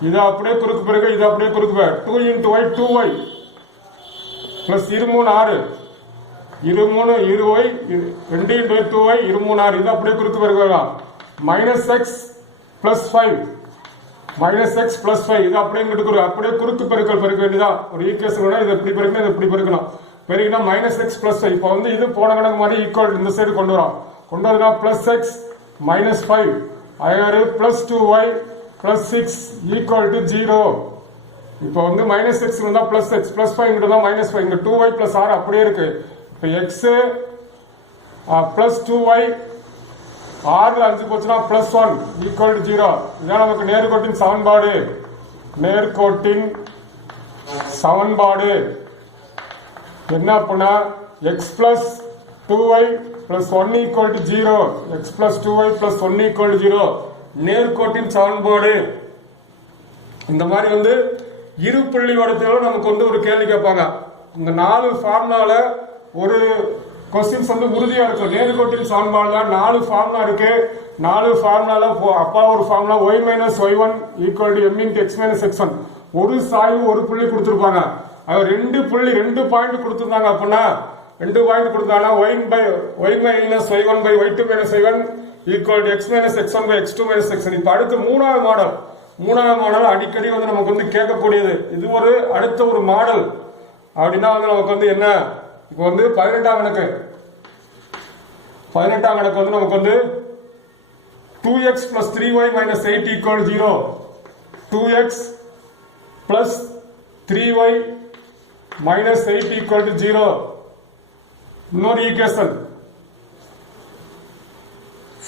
இது அப்படியே குறுக்கு பெருக்கல், இது அப்படியே குறுக்கு 2 × y 2y plus 23 6, 23 20y 2 × 2y 23 6. இது அப்படியே குறுக்கு பெருக்கலாம். -x + 5 இது அப்படியே இங்கிட்டு அப்படியே குறுக்கு பெருக்கல் பெருக்க வேண்டியதான். ஒரு ஈக்குவேஷன் இது எப்படி பெருக்கணும், இது எப்படி பெருக்கணும். பெருக்கினா -x + 5. இப்போ வந்து இது போன கணக்கு மாதிரி ஈக்குவல் இந்த சைடு கொண்டு வரோம். கொண்டு வரதுனா +x - 5 அதே +2y + 6 = 0. இப்போ வந்து -x இருந்தா +x +5 இங்கிட்ட தான் -5, இங்க 2y + 6 அப்படியே இருக்கு. இப்போ x +2y 6ல 5 போச்சுன்னா +1 = 0. இதான் நமக்கு நேர்கோட்டின் சமன்பாடு. என்ன அப்படின்னா x + 2y + 1 = 0, x + 2y + 1 = 0 நேர்கோட்டின் சமன்பாடு. இந்த மாதிரி வந்து இரு புள்ளி வடிவத்தில் நமக்கு வந்து ஒரு கேள்வி கேட்பாங்க. இந்த 4 ஃபார்முலால ஒரு கொஸ்டின்ஸ் வந்து உறுதியா இருக்கும். நேர்கோட்டின் சமன்பாடுல 4 ஃபார்முலா இருக்கு. 4 ஃபார்முலால அப்பா ஒரு formula y - y1 = m × x - x1. ஒரு சாய்வு ஒரு புள்ளி கொடுத்திருப்பாங்க. அது 2 பாயிண்ட் கொடுத்திருந்தாங்க. அப்படின்னா 2 பாயிண்ட் கொடுத்தாங்கன்னா y - y1 by y2 - y1 = x - x1 by x2 - x1. இப்ப அடுத்து மூணாவது மாடல் அடிக்கடி வந்து நமக்கு வந்து கேட்கக்கூடியது. இது ஒரு அடுத்த ஒரு மாடல் அப்படின்னா வந்து நமக்கு வந்து என்ன, இப்போ வந்து 18ஆம் கணக்கு வந்து நமக்கு வந்து 2x + 3y - 8 = 0, 2x + 3y - 8 = 0. இன்னொரு ஈக்குவேஷன்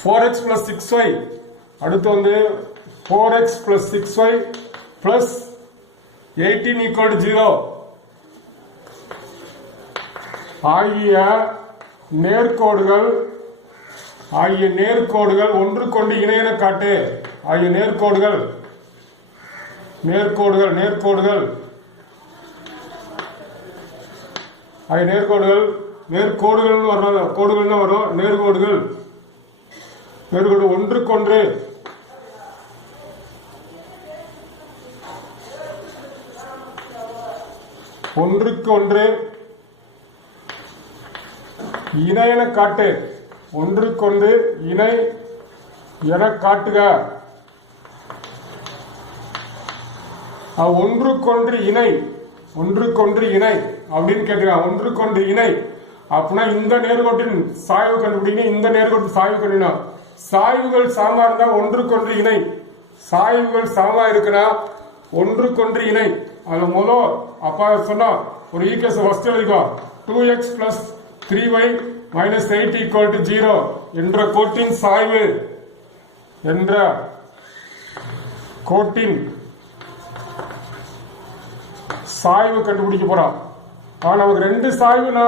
4x + 6y, அடுத்து வந்து 4x + 6y + 18 = 0 ஆகிய நேர்கோடுகள் ஆகிய நேர்கோடுகள் ஒன்றுக்கொண்டு இணையென காட்டு. ஆகிய நேர்கோடுகள் நேர்கோடுகள் நேர்கோடுகள் ஆகிய நேர்கோடுகள் நேர்கோடுகள் வரும். கோடுகள் வரும். நேர்கோடுகள் நேர்கோடு ஒன்றுக்கொன்று ஒன்றுக்கொன்று இணை என காட்டு. ஒன்றுக்கொன்று இணை என காட்டுக. ஒன்றுக்கொன்று இணை ஒன்றுக்கொன்று இணை அப்படின்னு கேட்டுக்க. ஒன்றுக்கொன்று இணை அப்படின்னா இந்த நேர்கோட்டின் சாய்வு கண்டுபிடிங்க. இந்த நேர்கோட்டின் சாய்வு கண்டுபிடிக்கணும். சாய்வுகள் சமமா இருந்தா ஒன்றுக்கொன்று இணை. சாய்வுகள் சமமா இருக்குன்னா ஒன்றுக்கொன்று இணை. அது முதல் அப்பா சொன்னா ஒரு ஈக்குவேஷன் ஃபர்ஸ்ட் எழுதிக்கோ. 2x plus 3y minus 8 equal to 0 என்ற கோட்டின் சாய்வு என்ற கோட்டின் சாய்வு கண்டுபிடிக்க போறோம். நமக்கு ரெண்டு சாய்வுனா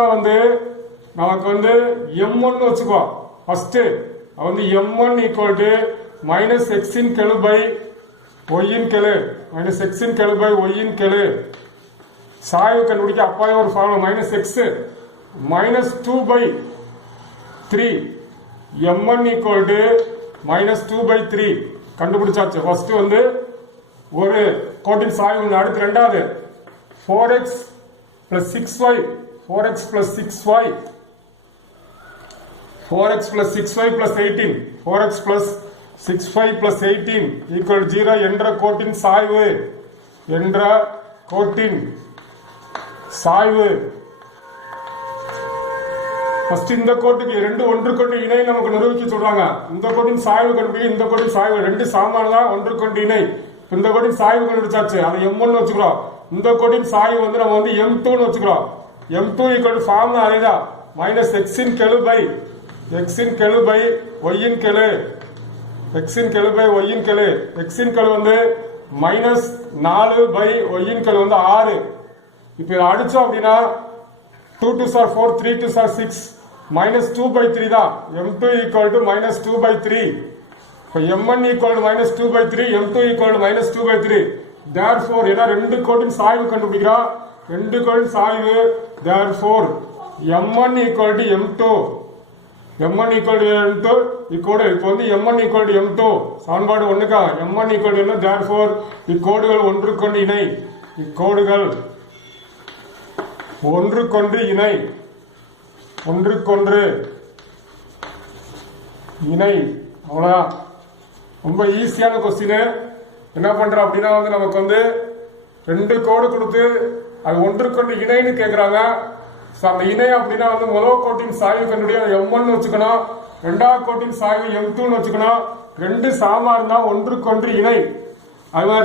நமக்கு m1 வச்சுக்கோ. First m1 equal to minus x in கெழு by y in கெழு minus x in கெழு by y in கெழு. சாய்வு கண்டுபிடிக்க அப்பாவே ஒரு formula minus x minus 2 by 3 m1 equal to minus 2 by 3 கண்டுபிடிச்சாச்சு. ஃபர்ஸ்ட் ஒரு கோட்டின் சாய்வு. அடுத்து ரெண்டாவது 4x plus 6y 4x plus 6y 4x plus 6y plus 18 4x plus 6y plus 18 equal to 0 என்ற கோட்டின் சாய்வு என்ற கோட்டின் சாய்வு. ஃபர்ஸ்ட் இந்த கோட்டுக்கு ரெண்டு ஒன்றுக்கொண்டு இணை நமக்கு நிரூபிக்க சொல்றாங்க. இந்த கோட்டின் சாய்வு கண்டுபிடிக்க இந்த கோட்டின் சாய்வு ரெண்டு சாமான் தான் ஒன்றுக்கொண்டு இணை. இந்த கோட்டின் சாய்வு கண்டுபிடிச்சாச்சு. அதை m1 வச்சுக்கிறோம். இந்த கோட்டின் சாய்வு நம்ம m2 வச்சுக்கிறோம். m2 ஈக்குவல் ஃபார்முலா அதேதான். மைனஸ் x இன் கெழு பை x இன் கெழு பை y இன் கெழு x இன் கெழு பை y இன் கெழு. x இன் கெழு மைனஸ் 4 பை y இன் கெழு 6. இப்போ இதை அடிச்சோம் அப்படின்னா 2 2s are 4 3 2s are 6 minus 2 by 3 தான். m2 equal to minus 2 by 3. இப்போ m1 equal to minus 2 by 3 m2 equal to minus 2 by 3. therefore ஏன்னா ரெண்டு கோட்டின் சாய்வு கண்டுபிடிக்கிறோம். ரெண்டு கோட்டின் சாய்வு therefore m1 equal to m2 m1 equal to m2 இப்போ m1 equal to m2 சமன்பாடு ஒண்ணுக்கா m1 equal to என்ன. therefore இக்கோடுகள் ஒன்றுக்கொண்டு இணை. இக்கோடுகள் ஒன்றுக்கொன்று இணை. ஒன்றுக்கொன்று இணை. அவ்வளவுதான். ரொம்ப ஈஸியான கொஸ்டின். என்ன பண்றோம் அப்படின்னா நமக்கு ரெண்டு கோடு கொடுத்து அது ஒன்றுக்கொண்டு இணைன்னு கேட்கறாங்க. அந்த இணை அப்படின்னா முதல் கோட்டின் சாய்வு கண்டுபிடிக்க m1 வச்சுக்கணும். ரெண்டாவது கோட்டின் சாய்வு m2 வச்சுக்கணும். ரெண்டு சாமா இருந்தா ஒன்றுக்கொன்று இணை. அது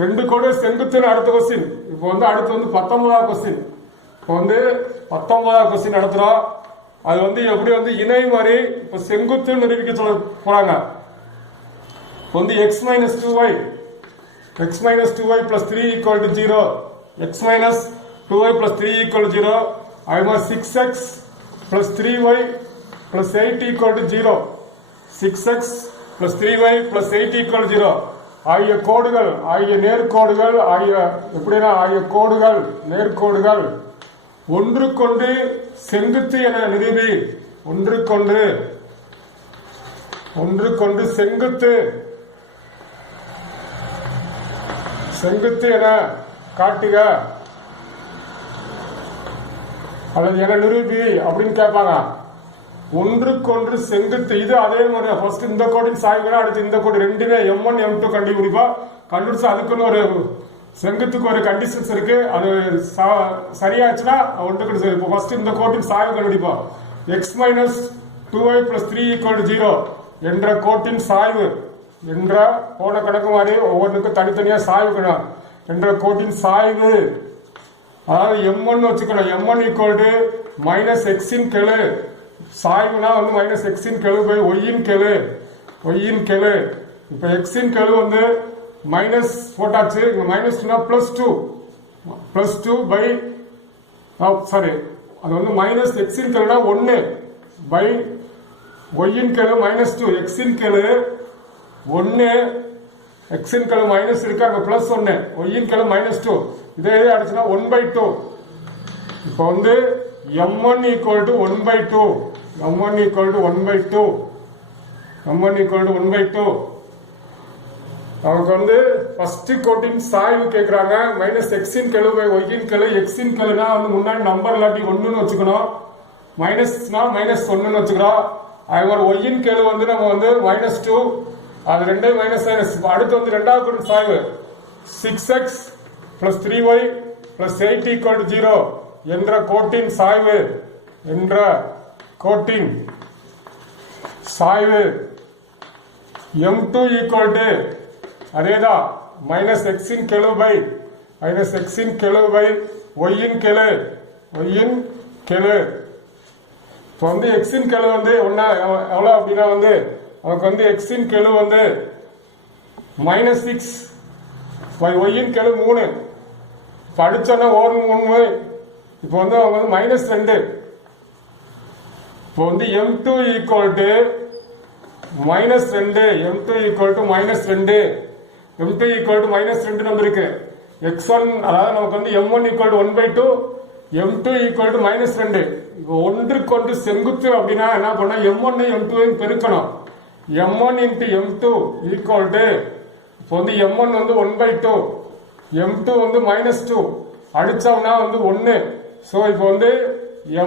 ரெண்டு கோடு செங்குத்துன்னு அடுத்த கொஸ்டின். இப்போ அடுத்து 19வது கொஸ்டின். இப்போ 19வது கொஸ்டின் நடத்துறோம். அது எப்படி இணை மாதிரி இப்போ செங்குத்து நிரூபிக்க சொல்ல போறாங்க. x minus 2y x minus 2y plus 3 equal to 0 x minus 2y plus 3 equal to 0. I must 6x plus 3y plus 8 equal to 0. 6x plus 3y plus 8 equal to 0. ஆகிய கோடுகள் ஆகிய நேர்கோடுகள் ஆகிய கோடுகள் நேர்கோடுகள் ஒன்றுக்கொண்டு செங்குத்து என நிரூபி. ஒன்றுக்கொன்று ஒன்றுக்கொண்டு செங்குத்து செங்குத்து என காட்டுக அல்லது என நிரூபி அப்படின்னு கேட்பாங்க. ஒன்றுக்கொன்று செங்குத்து. இது அதே மாதிரி ஃபர்ஸ்ட் இந்த கோட்டின் சாய்வுனா அடுத்து இந்த கோடு ரெண்டுமே m1 m2 கண்டுபிடிப்போம். கண்டுபிடிச்சு அதுக்குன்னு ஒரு செங்குத்துக்கு ஒரு கண்டிஷன்ஸ் இருக்கு. அது சரியாச்சுன்னா ஒன்றுக்கு சரி. இப்போ ஃபர்ஸ்ட் இந்த கோட்டின் சாய்வு கண்டுபிடிப்போம். x minus 2y plus 3 equal to 0 என்ற கோட்டின் சாய்வு என்ற போன கணக்கு மாதிரி ஒவ்வொன்றுக்கும் தனித்தனியா சாய்வு என்ற கோட்டின் சாய்வு. அதாவது m1 வச்சுக்கணும். m1 equal to minus x இன் கெழு. சாய்வுனா மைனஸ் x இன் கெழு பை y இன் கெழு y இன் கெழு. இப்போ x இன் கெழு மைனஸ் போட்டாச்சு. இங்க மைனஸ் பிளஸ் 2 பை சாரி அது வந்து மைனஸ் எக்ஸின் கெழுனா 1 பை ஒய்யின் கெழு -2 எக்ஸின் கெழு 1 எக்ஸின் கெழு மைனஸ் இருக்கு அங்க பிளஸ் 1 ஒய்யின் கெழு -2 இதே அடிச்சுன்னா 1/2 இப்போ வந்து m1 equal to 1/2 m1 equal to 1/2 m1 equal to 1/2 நமக்கு வந்து ஃபர்ஸ்ட் கோட்டின் சாய்வு கேக்குறாங்க மைனஸ் எக்ஸின் கெழு பை ஒய்யின் கெழு எக்ஸின் கெழுனா வந்து முன்னாடி நம்பர் இல்லாட்டி 1ன்னு வச்சுக்கணும் மைனஸ்னா -1ன்னு வச்சுக்கிறோம் அது மாதிரி ஒய்யின் கெழு வந்து நம்ம வந்து -2 அது ரெண்டே மைனஸ் அடுத்து வந்து ரெண்டாவது கோட்டின் சாய்வு 6x plus 3y plus 8 equal to 0 என்ற கோட்டின் சாய்வு m2 equal to அதேதான் மைனஸ் எக்ஸின் கெழு பை ஒய்யின் கெழு இப்போ வந்து எக்ஸின் கெழு வந்து எவ்வளோ அப்படின்னா வந்து நமக்கு வந்து எக்ஸின் கெழு வந்து -6 பை ஒய்யின் கெழு 3 இப்போ அடிச்சோன்னா 3 இப்போ வந்து அவங்க வந்து -2 இப்போ வந்து m2 equal to -2 m2 equal to -2 m2 equal to -2 நம்ம இருக்கு x1 அதாவது நமக்கு வந்து m1 equal to 1/2 m2 equal to -2 இப்போ ஒன்றுக்கு ஒன்று செங்குத்து அப்படின்னா என்ன பண்ணா m1 m2 பெருக்கணும் m1 into m2 equal to இப்போ வந்து m1 வந்து 1/2 m2 வந்து -2 அடிச்சோம்னா வந்து 1 ஸோ இப்போ வந்து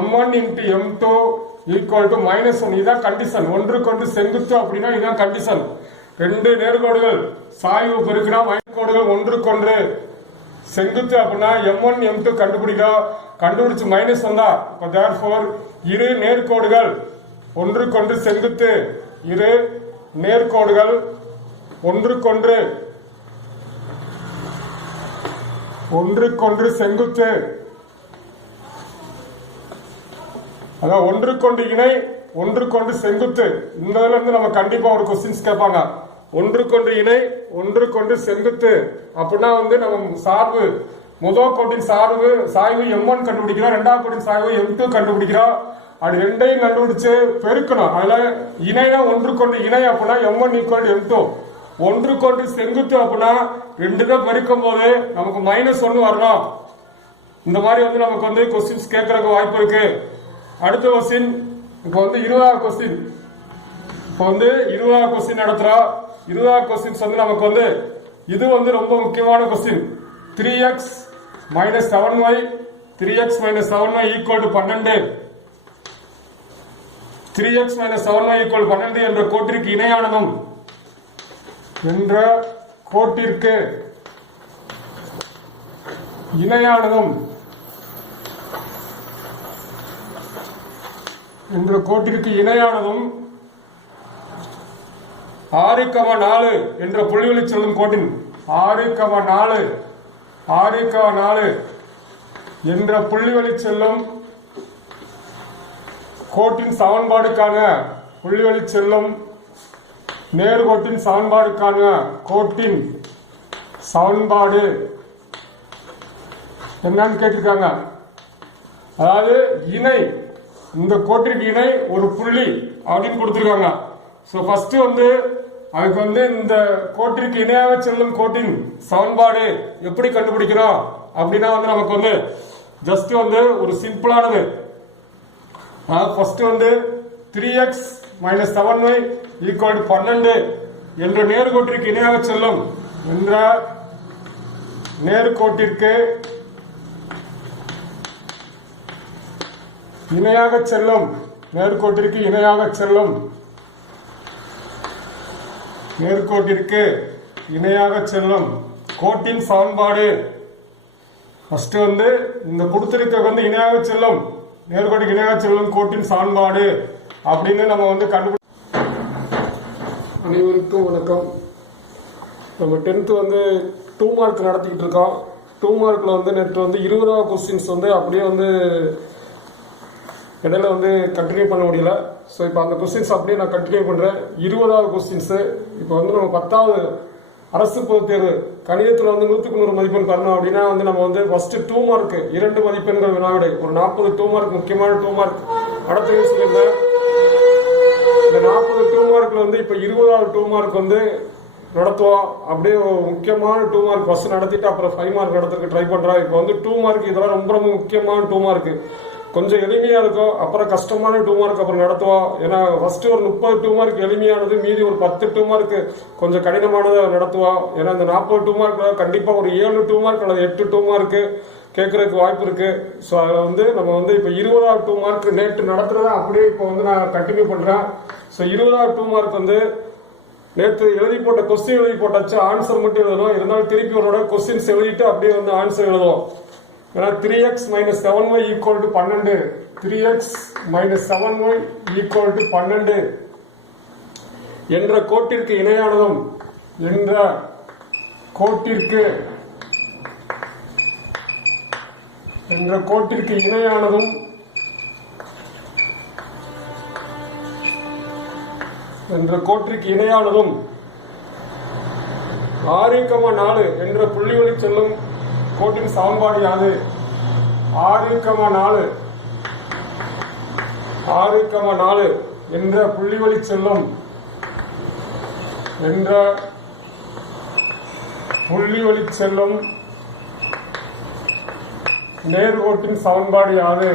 m1 into m2 equal to -1 இதான் கண்டிஷன் ஒன்றுக்கு ஒன்று செங்குத்து அப்படின்னா இதான் கண்டிஷன் ரெண்டு நேர்கோடுகள் சாய்வு பெருக்கினா நேர்கோடுகள் ஒன்றுக்கொன்று செங்குத்து அப்படின்னா m1 m2 கண்டுபிடிச்சு மைனஸ் வந்தா இப்போ therefore இரு நேர்கோடுகள் ஒன்றுக்கொன்று செங்குத்து இரு நேர்கோடுகள் ஒன்றுக்கொன்று செங்குத்து அதான் ஒன்றுக்கொண்டு இணை ஒன்றுக்கொண்டு செங்குத்து இந்த இதுல இருந்து நம்ம கண்டிப்பா ஒரு கொஸ்டின்ஸ் கேட்பாங்க ஒன்றுக்கொண்டு இணை ஒன்றுக்கொண்டு செங்குத்து அப்படின்னா வந்து நம்ம சார்பு முதல் கோட்டின் சாய்வு m1 கண்டுபிடிக்கிறோம் ரெண்டாவது கோட்டின் சாய்வு m2 கண்டுபிடிக்கிறோம் அது ரெண்டையும் கண்டுபிடிச்சு பெருக்கணும் அதுல இணைனா ஒன்றுக்கொண்டு இணை அப்படின்னா m1 ஈக்குவல் m2 ஒன்றுக்கொண்டு செங்குத்து அப்படின்னா ரெண்டு தான் பெருக்கும் போது நமக்கு -1 வரணும் இந்த மாதிரி வந்து நமக்கு வந்து கொஸ்டின்ஸ் கேட்கறதுக்கு வாய்ப்பு இருக்கு அடுத்த கொஸ்டின் இப்போ வந்து 20வது கொஸ்டின் இப்போ வந்து 20வது கொஸ்டின் நடத்துறோம் 20வது கொஸ்டின்ஸ் வந்து நமக்கு வந்து இது வந்து ரொம்ப முக்கியமான question 3x - 7y 3x - 7y equal to 12 3x - 7y equal 12 என்ற கோட்டிற்கு இணையானதும் என்ற கோட்டிற்கு இணையானதும் 6,4 என்ற புள்ளிகளில் செல்லும் கோட்டின் 6,4 என்ற புள்ளிகளில் செல்லும் கோட்டின் சமன்பாடுக்கான புள்ளிகளில் செல்லும் நேர்கோட்டின் சமன்பாடுக்கான கோட்டின் சமன்பாடு என்னன்னு கேட்டிருக்காங்க அதாவது இணை இந்த கோட்டிற்கு இணை ஒரு புள்ளி அப்படின்னு கொடுத்திருக்காங்க சோ ஃபர்ஸ்ட் வந்து அதுக்கு வந்து இந்த கோட்டிற்கு இணையாக செல்லும் கோட்டின் சமன்பாடு எப்படி கண்டுபிடிக்கிறோம் அப்படின்னா வந்து நமக்கு வந்து ஜஸ்ட் வந்து ஒரு சிம்பிளானது ஃபர்ஸ்ட் வந்து 3x - 7y ஈக்குவல் டு 12 என்ற நேர்கோட்டிற்கு இணையாக செல்லும் என்ற நேர்கோட்டிற்கு இணையாக செல்லும் நேர்கோட்டிற்கு இணையாக செல்லும் கோட்டின் சமன்பாடு ஃபர்ஸ்ட் வந்து இந்த கொடுத்திருக்க வந்து இணையாக செல்லும் நேர்கோட்டுக்கு இணையாக செல்லும் கோட்டின் சமன்பாடு அப்படின்னு நம்ம வந்து அனைவருக்கும் வணக்கம். நம்ம 10th வந்து 2 மார்க் நடத்திக்கிட்டு இருக்கோம். 2 மார்க்ல வந்து நேற்று வந்து 20வது கொஸ்டின்ஸ் வந்து அப்படியே வந்து இடையில வந்து கண்டினியூ பண்ண முடியல. ஸோ இப்போ அந்த கொஸ்டின்ஸ் அப்படியே நான் கண்டினியூ பண்றேன். 20வது கொஸ்டின்ஸ் இப்போ வந்து நம்ம அரசு பொதுத் தேர்வு கணிதத்தில் வந்து 100க்கு 100 மதிப்பெண் பெறணும் அப்படின்னா வந்து நம்ம வந்து ஃபர்ஸ்ட் 2 மார்க் 2 மதிப்பெண்கள் வினாவிடை ஒரு 40 2 மார்க் முக்கியமான 2 மார்க் அடுத்த சொல்லியிருந்தேன். இந்த 40 2 மார்க்ல வந்து இப்போ 20வது 2 மார்க் வந்து நடத்துவோம். அப்படியே முக்கியமான 2 மார்க் ஃபர்ஸ்ட் நடத்திட்டு அப்புறம் 5 மார்க் நடத்துறதுக்கு ட்ரை பண்றோம். இப்போ வந்து 2 மார்க் இதெல்லாம் ரொம்ப ரொம்ப முக்கியமான 2 மார்க். கொஞ்சம் எளிமையா இருக்கும், அப்புறம் கஷ்டமான 2 மார்க் அப்புறம் நடத்துவோம். ஏன்னா ஃபர்ஸ்ட் ஒரு 30 2 மார்க் எளிமையானது, மீதி ஒரு 10 2 மார்க் கொஞ்சம் கடினமானதை நடத்துவோம். ஏன்னா இந்த 40 2 மார்க்ல கண்டிப்பா ஒரு 7 2 மார்க் அல்லது 8 2 மார்க் கேட்கறதுக்கு வாய்ப்பு இருக்கு. ஸோ அதில் வந்து நம்ம வந்து இப்போ 20வது 2 மார்க் நேற்று நடத்துறத அப்படியே இப்போ வந்து நான் கண்டினியூ பண்றேன். ஸோ 20வது 2 மார்க் வந்து நேற்று எழுதி போட்ட கொஸ்டின் எழுதி போட்டாச்சு, ஆன்சர் மட்டும் எழுதணும். இருந்தாலும் திருப்பி ஒரு கொஸ்டின்ஸ் எழுதிட்டு அப்படியே வந்து ஆன்சர் எழுதுவோம். ஏன்னா 3x - 7y = 12, 3x - 7y = 12 என்ற கோட்டிற்கு இணையானதும் என்ற கோட்டிற்கு இணையானதும் என்ற கோட்டிற்கு இணையானதும் 6,4 என்ற புள்ளி வழி செல்லும் கோட்டின் சமன்பாடு யாது? 6,4 என்ற புள்ளி வழி செல்லும் நேர்கோட்டின் சமன்பாடு யாது?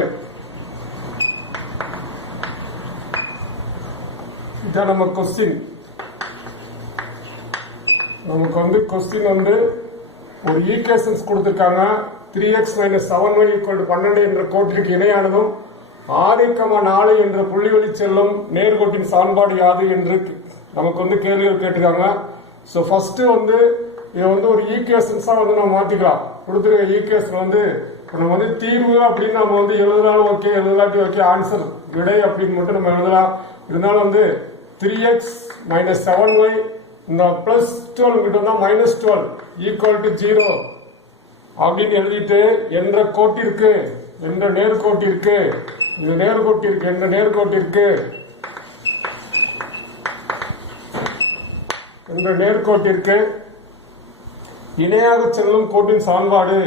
இதான் நம்ம கொஸ்டின். நமக்கு வந்து கொஸ்டின் வந்து ஒரு ஈக்குவேஷன்ஸ் கொடுத்திருக்காங்க. 3x - 7y = 12 என்ற கோட்டிற்கு இணையானதும் 6,4 என்ற புள்ளி வழி செல்லும் நேர்கோட்டின் சமன்பாடு யாது என்று நமக்கு வந்து கேள்விகள் கேட்டிருக்காங்க. ஸோ ஃபர்ஸ்ட் வந்து இதை வந்து ஒரு ஈக்குவேஷன்ஸா வந்து நம்ம மாத்திக்கலாம். கொடுத்துருக்க ஈக்குவேஷன் வந்து நம்ம வந்து தீர்வு அப்படின்னு நம்ம வந்து எழுதினாலும் ஓகே, எழுதலாட்டி ஓகே, ஆன்சர் விடை அப்படின்னு மட்டும் நம்ம எழுதலாம். இருந்தாலும் வந்து 3x - 7y இந்த +12 கிட்ட வந்தா -12 = 0 அப்படின்னு எழுதிட்டு என்ற கோட்டிற்கு என்ற நேர்கோட்டிற்கு இணையாக செல்லும் கோட்டின் சமன்பாடு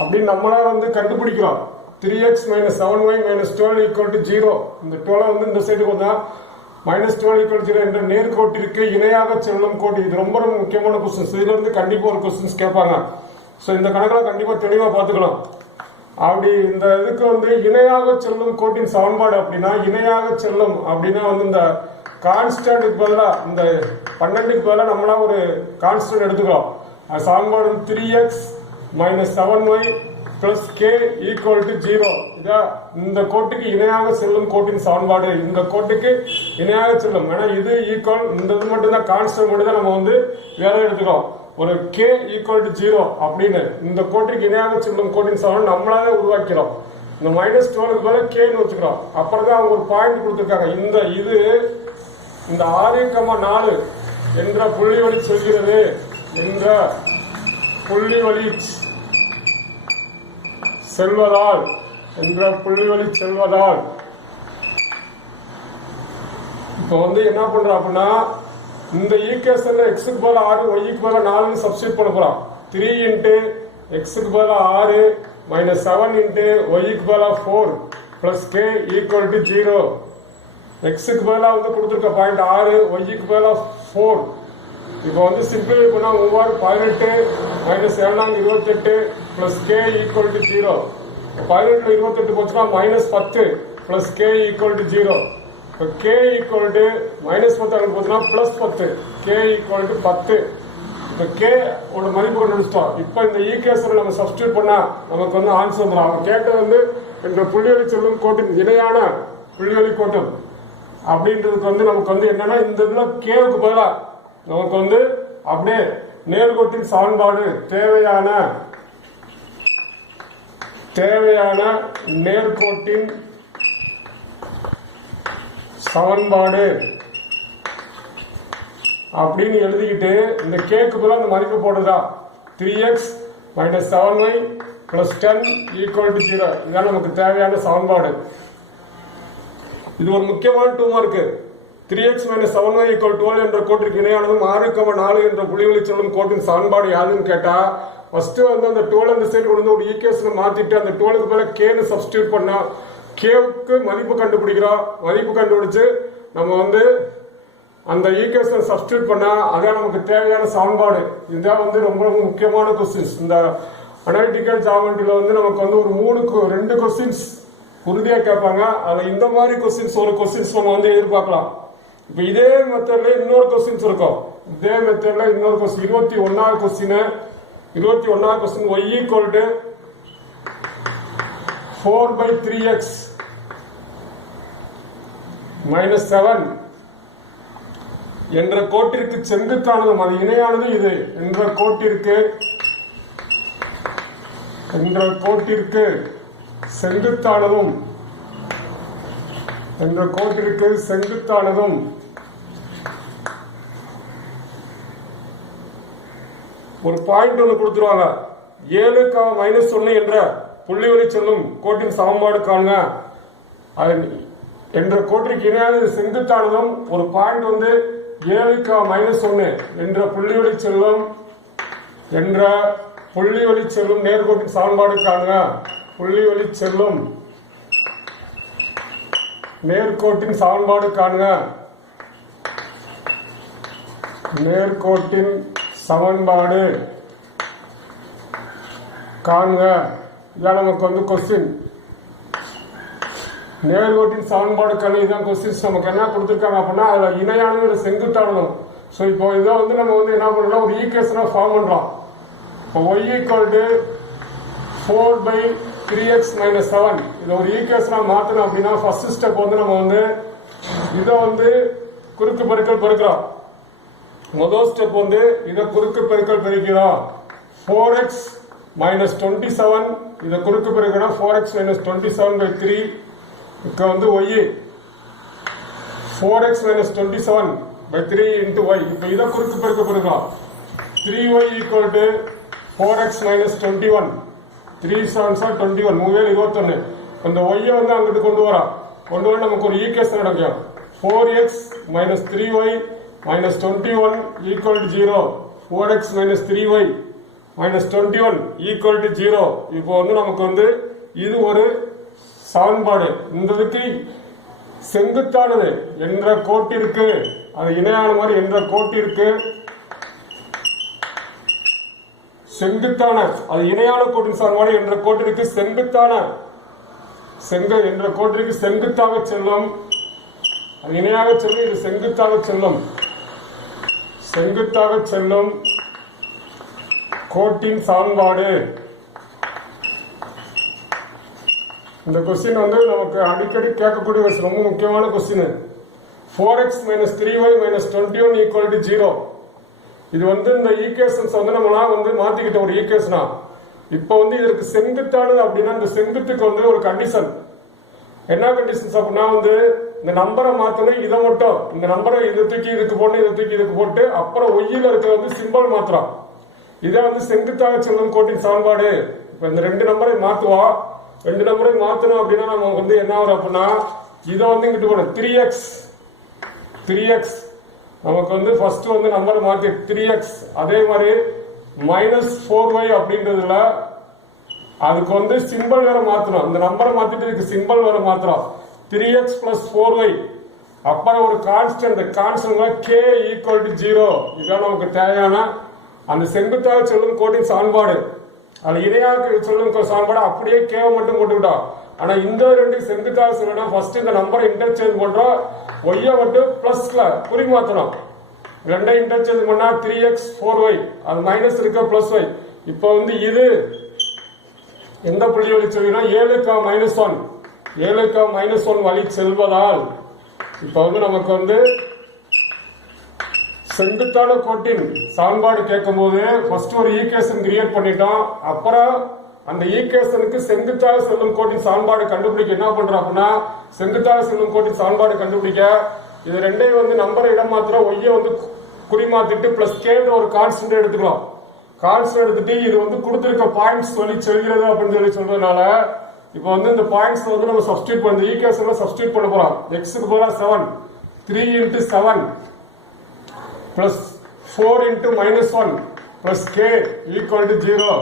அப்படின்னு நம்மளா வந்து கண்டுபிடிக்கிறோம். 3x - 7y - 12 = 0. இந்த 12 வந்து இந்த சைடுக்கு வந்தா -12 = 0 என்ற நேர்கோட்டிற்கு இணையாக செல்லும் கோட்டு. இது ரொம்ப ரொம்ப முக்கியமான கொஸ்டின்ஸ். இதுல இருந்து கண்டிப்பா ஒரு கொஸ்டின்ஸ் கேட்பாங்க. ஸோ இந்த கணக்கில் கண்டிப்பா தெளிவா பார்த்துக்கலாம். அப்படி இந்த இதுக்கு வந்து இணையாக செல்லும் கோட்டின் சமன்பாடு அப்படின்னா, இணையாக செல்லும் அப்படின்னா வந்து இந்த கான்ஸ்டன்ட் பதிலா இந்த 12க்கு பதிலா நம்மளா ஒரு கான்ஸ்டன்ட் எடுத்துக்கிறோம். சமன்பாடு 3x - 7y + k = 0. இந்த கோட்டுக்கு இணையாக செல்லும் கோட்டின் சமன்பாடு. இந்த கோட்டுக்கு இணையாக செல்லும். ஏன்னா இது ஈக்குவல், இந்த இது மட்டும் தான் கான்ஸ்டன்ட் மட்டும் தான் நம்ம வந்து வேற எடுத்துக்கிறோம். ஒரு k = 0 அப்படின்னு இந்த கோட்டுக்கு இணையாக செல்லும் கோட்டின் சமன்பாடு நம்மளாவே உருவாக்கிறோம். இந்த -12க்கு பதிலா k வச்சுக்கிறோம். அப்புறம் தான் அவங்க ஒரு பாயிண்ட் கொடுத்துருக்காங்க. இந்த 6,4 என்ற புள்ளி வழி செல்கிறது என்ற புள்ளி வழி செல்வதால் இப்போ வந்து என்ன பண்றோம் அப்படின்னா, இந்த ஈக்குவேஷன்ல x-க்கு பதிலா 6 y-க்கு பதிலா 4 சப்ஸ்டிட்யூட் பண்ண போறோம். 3 × x-க்கு பதிலா 6 - 7 × y-க்கு பதிலா 4 + k = 0. x-க்கு பதிலா வந்து கொடுத்துருக்க பாயிண்ட் 6, y-க்கு பதிலா 4. இப்போ வந்து சிம்பிளிஃபை பண்ணா 3 18 - 7 28 + k = 0. 18 28 போச்சுன்னா -10 + k = 0. இப்போ k = -10 போச்சுன்னா +10 k = 10. இப்போ k ஓட மதிப்பு கண்டுபிடிச்சிட்டோம். இப்போ இந்த ஈக்குவேஷனை நம்ம சப்ஸ்டிட்யூட் பண்ணா நமக்கு வந்து ஆன்சர் வந்துடும். அவங்க கேட்டது வந்து இந்த புள்ளிவழி செல்லும் கோட்டின் இணையான புள்ளிவழி கோட்டு அப்படின்றதுக்கு வந்து நமக்கு வந்து என்னன்னா, இந்த இதுல கேவுக்கு பதிலா நமக்கு வந்து அப்படியே நேர்கோட்டின் சமன்பாடு தேவையான நேர்கோட்டின் சமன்பாடு அப்படின்னு எழுதிக்கிட்டு இந்த கேக்கு பதிலா அந்த மதிப்பு போடுதா 3x minus 7y plus 10 equal to 0. இதுதான் நமக்கு தேவையான சமன்பாடு. இது ஒரு முக்கியமான 2 mark. 3x minus 7y equal to 12 என்ற கோட்டிற்கு இணையானதும் 6,4 என்ற புள்ளிவெளி செல்லும் கோட்டின் சமன்பாடு யாருன்னு கேட்டா ஃபர்ஸ்ட் வந்து அந்த 12 அந்த சைடு கொண்டு வந்து ஒரு ஈக்குவேஷன் மாத்திட்டு அந்த 12க்கு மேல k ன்னு சப்ஸ்டிட்யூட் பண்ணா k-க்கு மதிப்பு கண்டுபிடிக்கிறோம். மதிப்பு கண்டுபிடிச்சு நம்ம வந்து அந்த ஈக்குவேஷன் சப்ஸ்டிட்யூட் பண்ணா அதான் நமக்கு தேவையான சமன்பாடு. இதுதான் வந்து ரொம்ப ரொம்ப முக்கியமான கொஸ்டின்ஸ். இந்த அனாலிட்டிக்கல் ஜியோமெட்ரியில வந்து நமக்கு வந்து ஒரு 2 கொஸ்டின்ஸ் உறுதியா கேட்பாங்க. அதுல இந்த மாதிரி கொஸ்டின்ஸ் ஒரு கொஸ்டின்ஸ் நம்ம வந்து எதிர்பார்க்கலாம். இப்ப இதே மெத்தட்ல இன்னொரு கொஸ்டின்ஸ் இருக்கும். இதே மெத்தட்ல இன்னொரு கொஸ்டின் 21வது question y equal to 4/3x minus 7 என்ற கோட்டிற்கு செங்குத்தானதும் அது இணையானது இது என்ற கோட்டிற்கு செங்குத்தானதும் ஒரு பாயிண்ட் ஒன்று கொடுத்துருவாங்க. 7,-1 என்ற புள்ளிவெளி செல்லும் கோட்டின் சமன்பாடு காணுங்க. என்ற கோட்டிற்கு இணையானது செங்குத்தானதும் ஒரு பாயிண்ட் வந்து 7,-1 என்ற புள்ளிவெளி செல்லும் நேர்கோட்டின் சமன்பாடு காணுங்க. புள்ளிவெளி செல்லும் நேர்கோட்டின் சமன்பாடு காணுங்க. நேர்கோட்டின் சமன்பாடு காணுங்க. இதான் நமக்கு வந்து கொஸ்டின். நேர்கோட்டின் சமன்பாடு காண இதுதான் கொஸ்டின்ஸ். நமக்கு என்ன கொடுத்துருக்காங்க அப்படின்னா அதுல இணையானது ஒரு செங்குத்தானதும். ஸோ இப்போ இதை வந்து நம்ம வந்து என்ன பண்ணலாம், ஒரு ஈக்குவேஷனா ஃபார்ம் பண்றோம். இப்போ y equal to 4/3x minus 7 இதை ஒரு ஈக்குவேஷனா மாத்தணும் அப்படின்னா ஃபர்ஸ்ட் ஸ்டெப் வந்து நம்ம வந்து இதை வந்து குறுக்கு பெருக்கல் பெருக்கிறோம். முதல் ஸ்டெப் வந்து இதை குறுக்கு பெருக்கல் பெருக்கிறோம். 4x minus 27 இதை குறுக்கு பெருக்கணும். 4x minus 27/3 இங்க வந்து y 4x minus 27/3 into y. இப்போ இதை குறுக்கு பெருக்க பெருக்கலாம். 3y equal to 4x minus 21 3 7s are 21 21. அந்த y வந்து அங்கிட்டு கொண்டு வர நமக்கு ஒரு ஈக்குவேஷன் கிடைக்கும். 4x minus 3y minus 21 equal to 0. 4x minus 3y minus 21 equal to 0. இப்போ வந்து நமக்கு வந்து இது ஒரு சமன்பாடு. இந்ததுக்கு செங்குத்தானது என்ற கோட்டிற்கு அது இணையான மாதிரி என்ற கோட்டிற்கு செங்குத்தான அது இணையான கோட்டின் சமன்பாடு என்ற கோட்டிற்கு என்ற கோட்டிற்கு செங்குத்தாக செல்லும். அது இணையாக செல்லும். இது செங்குத்தாக செல்லும் கோட்டின் சமன்பாடு. இந்த கொஸ்டின் வந்து நமக்கு அடிக்கடி கேட்கக்கூடிய ரொம்ப முக்கியமான question. 4x minus 3y minus 21 equal to 0. இது வந்து இந்த ஈக்குவேஷன்ஸ் வந்து நம்மளாம் வந்து மாத்திக்கிட்ட ஒரு ஈக்குவேஷனா. இப்போ வந்து இதற்கு செங்குத்தானது அப்படின்னா இந்த செங்குத்துக்கு வந்து ஒரு கண்டிஷன். என்ன கண்டிஷன்ஸ் அப்படின்னா வந்து இந்த நம்பரை மாத்தணும். இதை மட்டும் இந்த நம்பரை இதை தூக்கி இதுக்கு போட்டு இதை தூக்கி இதுக்கு போட்டு அப்புறம் ஒய்யில இருக்கிற வந்து சிம்பிள் மாத்திரம். இதை வந்து செங்குத்தாக செல்லும் கோட்டின் சமன்பாடு. இப்ப இந்த 2 நம்பரை மாத்துவோம். 2 நம்பரை மாத்தணும் அப்படின்னா நம்ம வந்து என்ன வரும் அப்படின்னா இதை வந்து இங்கிட்டு போனோம் 3x நமக்கு வந்து ஃபர்ஸ்ட் வந்து நம்பரை மாத்தி 3x. அதே மாதிரி -4y அப்படின்றதுல அதுக்கு வந்து சிம்பிள் வேற மாத்தணும். இந்த நம்பரை மாத்திட்டு இதுக்கு சிம்பிள் வேற மாத்திரம் 3x plus 4y. அப்புறம் ஒரு கான்ஸ்டன்ட் k equal to 0. இதான் நமக்கு தேவையான அந்த செங்குத்தாக செல்லும் கோட்டின் சமன்பாடு. அது இணையாக சொல்லும் சமன்பாடு அப்படியே கேவை மட்டும் போட்டுக்கிட்டோம். ஆனா இந்த 2 செங்குத்தாக சொல்லணும். ஃபர்ஸ்ட் இந்த நம்பரை இன்டர்சேஞ்ச் பண்றோம். ஒய்ய மட்டும் பிளஸ்ல குறி மாத்தணும். 2 இன்டர்சேஞ்ச் பண்ணா 3x 4y அது மைனஸ் இருக்க பிளஸ் y. இப்போ வந்து இது எந்த புள்ளி வழி செல்வினா 7,-1 வழி செல்வதால் இப்ப வந்து நமக்கு வந்து செங்குத்தான கோட்டின் சமன்பாடு கேட்கும் போது ஃபர்ஸ்ட் ஒரு ஈக்குவேஷன் கிரியேட் பண்ணிட்டோம். அப்புறம் அந்த ஈக்குவேஷனுக்கு செங்குத்தாக செல்லும் கோட்டின் சமன்பாடு கண்டுபிடிக்க என்ன பண்றோம் அப்படின்னா செங்குத்தாக செல்லும் கோட்டின் சமன்பாடு கண்டுபிடிக்க இது ரெண்டையும் வந்து நம்பரை இடம் மாத்திரம் ஒய்ய வந்து குறி மாத்திட்டு பிளஸ் கேன்ற ஒரு கான்ஸ்டன்ட் எடுத்துக்கலாம். கான்ஸ்டன்ட் எடுத்துட்டு இது வந்து கொடுத்திருக்க பாயிண்ட்ஸ் சொல்லி சொல்கிறது அப்படின்னு சொல்லி சொல்றதுனால இப்போ வந்து இந்த பாயிண்ட்ஸ் வந்து நம்ம சப்ஸ்டியூட் பண்ணி ஈக்குவேஷன்ல சப்ஸ்டியூட் பண்ண போறோம். எக்ஸ்க்கு பதிலா 7 3 into 7 plus 4 into -1 plus k equal to 0.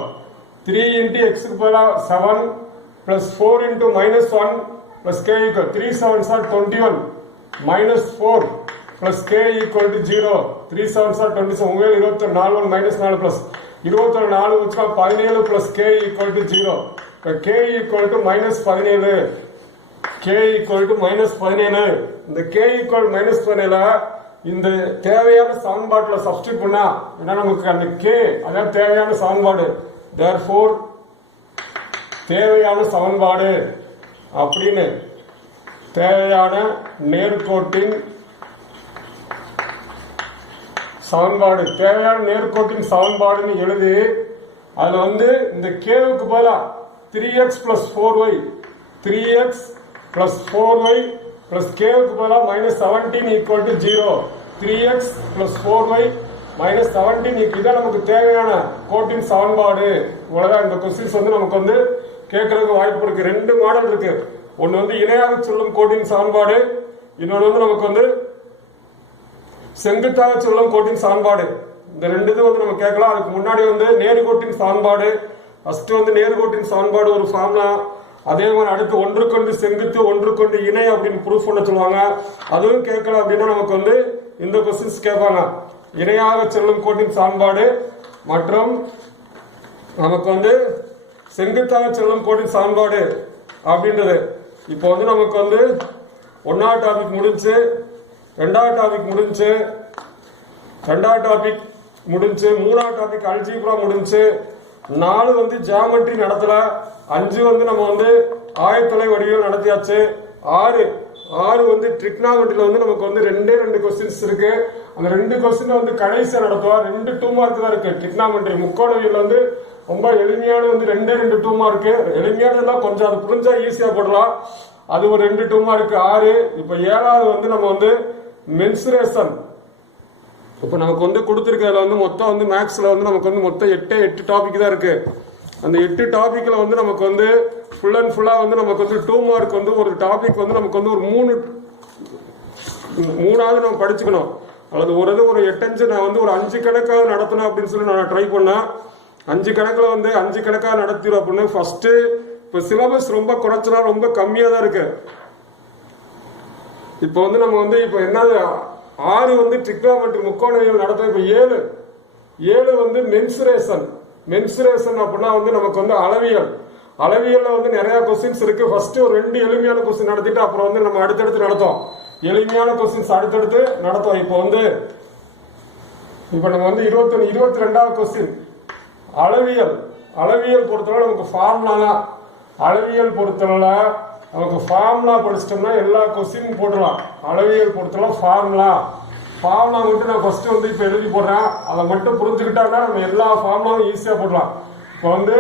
3 into x க்கு பதிலா 7 plus 4 into -1 plus k equal 3 7s are 21 minus 4 plus k equal to 0. 3 7s are 27. உங்கள் 24 1 minus 4 plus 24 வச்சா 17 plus k equal to 0. k equal to minus 17. k equal to minus 17. இந்த k equal minus 17 இந்த தேவையான சமன்பாட்டுல substitute பண்ணா என்ன நமக்கு அந்த k அதான் தேவையான சமன்பாடு. therefore தேவையான சமன்பாடு அப்படின்னு தேவையான நேர்கோட்டின் சமன்பாடு தேவையான நேர்கோட்டின் சமன்பாடுன்னு எழுதி அதுல வந்து இந்த கேவுக்கு பதிலா 3x plus 4y 3x plus 4y plus கேவுக்கு பதிலா -17 equal to 0. 3x plus 4y minus 17 இதான் நமக்கு தேவையான கோட்டின் சமன்பாடு. இவ்வளவுதான். இந்த கொஸ்டின்ஸ் வந்து நமக்கு வந்து கேட்கறதுக்கு வாய்ப்பு இருக்கு. ரெண்டு மாடல் இருக்கு. ஒன்னு வந்து இணையாக சொல்லும் கோட்டின் சமன்பாடு, இன்னொன்று வந்து நமக்கு வந்து செங்குத்தாக சொல்லும் கோட்டின் சமன்பாடு. இந்த ரெண்டு இது வந்து நம்ம கேட்கலாம். அதுக்கு முன்னாடி வந்து நேர்கோட்டின் சமன்பாடு, ஃபர்ஸ்ட் வந்து நேர்கோட்டின் சமன்பாடு ஒரு ஃபார்முலா, அதே மாதிரி அடுத்து ஒன்றுக்கொண்டு செங்குத்து ஒன்றுக்கொண்டு இணை அப்படின்னு ப்ரூஃப் பண்ண சொல்லுவாங்க. அதுவும் கேட்கல அப்படின்னா நமக்கு வந்து இந்த கொஸ்டின்ஸ் கேட்பாங்க. இணையாக செல்லும் கோட்டின் சமன்பாடு மற்றும் நமக்கு வந்து செங்குத்தாக செல்லும் கோட்டின் சமன்பாடு அப்படின்றது. இப்போ வந்து நமக்கு வந்து 1வது டாபிக் முடிஞ்சு, 2வது டாபிக் முடிஞ்சு, 2வது டாபிக் முடிஞ்சு, 3வது டாபிக் அல்ஜீப்ரா முடிஞ்சு, 4 வந்து ஜியாமெட்ரி நடத்தல, 5 வந்து நம்ம வந்து ஆயத்தொலை வடிவியல் நடத்தியாச்சு, 6 வந்து ட்ரிக்னாமெட்ரியில வந்து நமக்கு வந்து 2 கொஸ்டின்ஸ் இருக்கு. அந்த 2 கொஸ்டின் வந்து கடைசியா நடத்துவோம். 2 2 மார்க் தான் இருக்கு. ட்ரிக்னாமெட்ரி முக்கோணவியல் வந்து ரொம்ப எளிமையான வந்து 2 2 மார்க். எளிமையானதெல்லாம் கொஞ்சம் அது புரிஞ்சா ஈஸியா போடலாம். அது ஒரு 2 2 மார்க் 6. இப்ப 7வது வந்து நம்ம வந்து மென்சுரேஷன். இப்ப நமக்கு வந்து கொடுத்திருக்கிறதுல வந்து மொத்தம் வந்து மேக்ஸ்ல வந்து நமக்கு வந்து மொத்தம் 8 டாபிக் தான் இருக்கு. அந்த 8 டாபிக்ல வந்து நமக்கு வந்து ஃபுல் அண்ட் ஃபுல்லா வந்து நமக்கு வந்து 2 மார்க் வந்து ஒரு டாபிக் வந்து நமக்கு வந்து ஒரு 3வது நம்ம படிச்சுக்கணும். அல்லது ஒரு 8 நான் வந்து ஒரு 5 கணக்காக நடத்தணும் அப்படின்னு சொல்லி நான் ட்ரை பண்ணேன். 5 கணக்கில் வந்து 5 கணக்காக நடத்திடும் அப்படின்னு ஃபர்ஸ்ட். இப்போ சிலபஸ் ரொம்ப குறைச்சனா ரொம்ப கம்மியா தான் இருக்கு. இப்போ வந்து நம்ம வந்து இப்போ என்ன 6 வந்து ட்ரிக்னாமெட்ரி முக்கோணவியல் நடத்தும். இப்போ 7 வந்து மென்சுரேஷன் அப்படின்னா வந்து நமக்கு வந்து அளவியல்ல வந்து நிறைய கொஸ்டின்ஸ் இருக்கு. ஃபர்ஸ்ட் ஒரு 2 எளிமையான கொஸ்டின் நடத்திட்டு அப்புறம் வந்து நம்ம அடுத்தடுத்து நடத்தோம். எளிமையான கொஸ்டின்ஸ் அடுத்தடுத்து நடத்தோம். இப்போ நம்ம வந்து 22வது கொஸ்டின் அளவியல் பொறுத்தவரை நமக்கு ஃபார்முலா. அளவியல் பொறுத்தவரை நமக்கு ஃபார்முலா படிச்சிட்டோம்னா எல்லா கொஸ்டின் போட்டுடலாம். அளவியல் பொறுத்தவரை ஃபார்முலா மட்டும் நான் ஃபர்ஸ்ட் வந்து இப்போ எழுதி போடுறேன். அதை மட்டும் புரிஞ்சுக்கிட்டோம்னா நம்ம எல்லா ஃபார்முலாவும் ஈஸியா போடலாம். இப்போ வந்து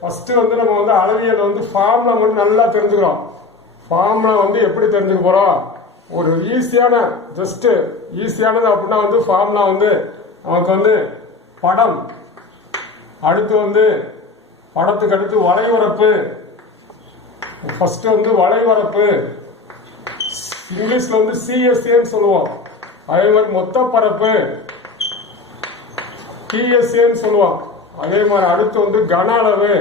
ஃபர்ஸ்ட் வந்து நம்ம வந்து அளவியல் வந்து ஃபார்முலா மட்டும் நல்லா தெரிஞ்சுக்கிறோம். ஃபார்முலா வந்து எப்படி தெரிஞ்சுக்க போறோம்? ஒரு ஈஸியானது அப்படின்னா வந்து ஃபார்முலா வந்து நமக்கு வந்து படம், அடுத்து வந்து படத்துக்கு அடுத்து வளைவரப்பு. ஃபர்ஸ்ட் வந்து வளைவரப்பு இங்கிலீஷ்ல வந்து சிஎஸ்ஏன்னு சொல்லுவோம். அதே மாதிரி மொத்த பரப்பு டிஎஸ்ஏன்னு சொல்லுவோம். அதே மாதிரி அடுத்து வந்து கன அளவு.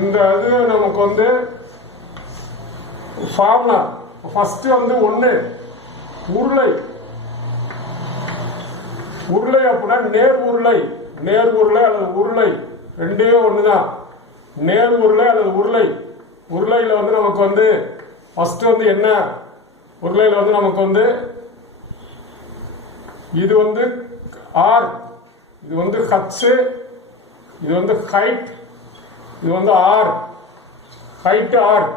இந்த இது நமக்கு வந்து ஃபார்முலா. ஃபர்ஸ்ட் வந்து 1 உருளை அப்படின்னா நேர் உருளை அல்லது உருளை ரெண்டே ஒண்ணுதான். நேர் உருளை அல்லது உருளையில வந்து நமக்கு வந்து ஃபர்ஸ்ட் வந்து என்ன உருளையில வந்து நமக்கு வந்து இது வந்து ஆர், இது வந்து ஹச், இது வந்து ஹைட், இது வந்து ஆர், ஹைட் ஆர்.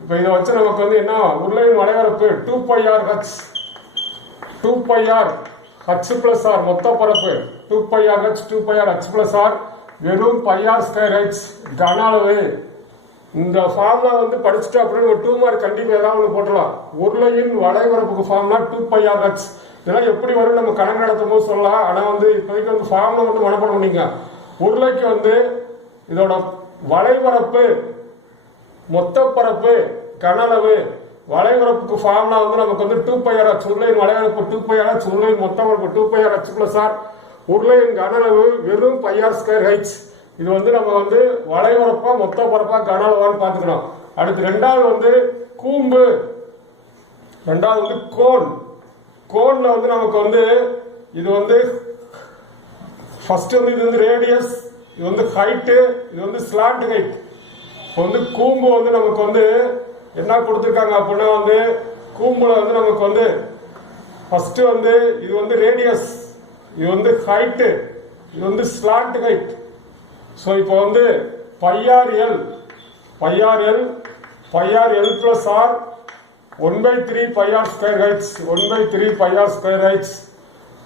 இப்ப இதை வச்சு நமக்கு வந்து என்ன உருளையின் வளைவரப்பு 2πr h plus r மொத்த பரப்பு 2πr h plus r வெறும் πr²h கன அளவு. இந்த ஃபார்முலா வந்து படிச்சுட்டு அப்புறம் 2 மார்க் கண்டிப்பா ஏதாவது ஒன்று போட்டுடலாம். உருளையின் வளைவரப்புக்கு ஃபார்முலா 2πr h. இதெல்லாம் எப்படி வரும் நம்ம கணக்கு நடத்தும் போது சொல்லலாம். ஆனா வந்து இப்போதைக்கு வந்து ஃபார்ம்ல மட்டும் மனப்பாடம் பண்ணிங்க. உருளைக்கு வந்து இதோட வளைபரப்பு, மொத்த பரப்பு, கனளவு, வளைபரப்புக்கு ஃபார்முலா வந்து நமக்கு வந்து 2πr(h) உருளையின் வளைபரப்பு 2πr(h), உருளையின் மொத்த பரப்பு 2πr(h) + r, உருளையின் கனளவு வெறும் πr²h. இது வந்து நம்ம வந்து வளைபரப்பா மொத்த பரப்பா கனளவான்னு பாத்துக்கணும். அடுத்து ரெண்டாவது வந்து கூம்பு, ரெண்டாவது வந்து கோன். கோன்ல வந்து நமக்கு வந்து இது வந்து ஃபர்ஸ்ட் வந்து இது வந்து ரேடியஸ், இது வந்து ஹைட்டு, இது வந்து ஸ்லாண்ட் ஹைட். இப்போ வந்து கூம்பு வந்து நமக்கு வந்து என்ன கொடுத்துருக்காங்க அப்படின்னா வந்து கூம்புல வந்து நமக்கு வந்து ஃபர்ஸ்ட் வந்து இது வந்து ரேடியஸ், இது வந்து ஹைட்டு, இது வந்து ஸ்லாண்ட் ஹைட். ஸோ இப்போ வந்து πrl + r 1/3 πr²h 1/3 πr²h.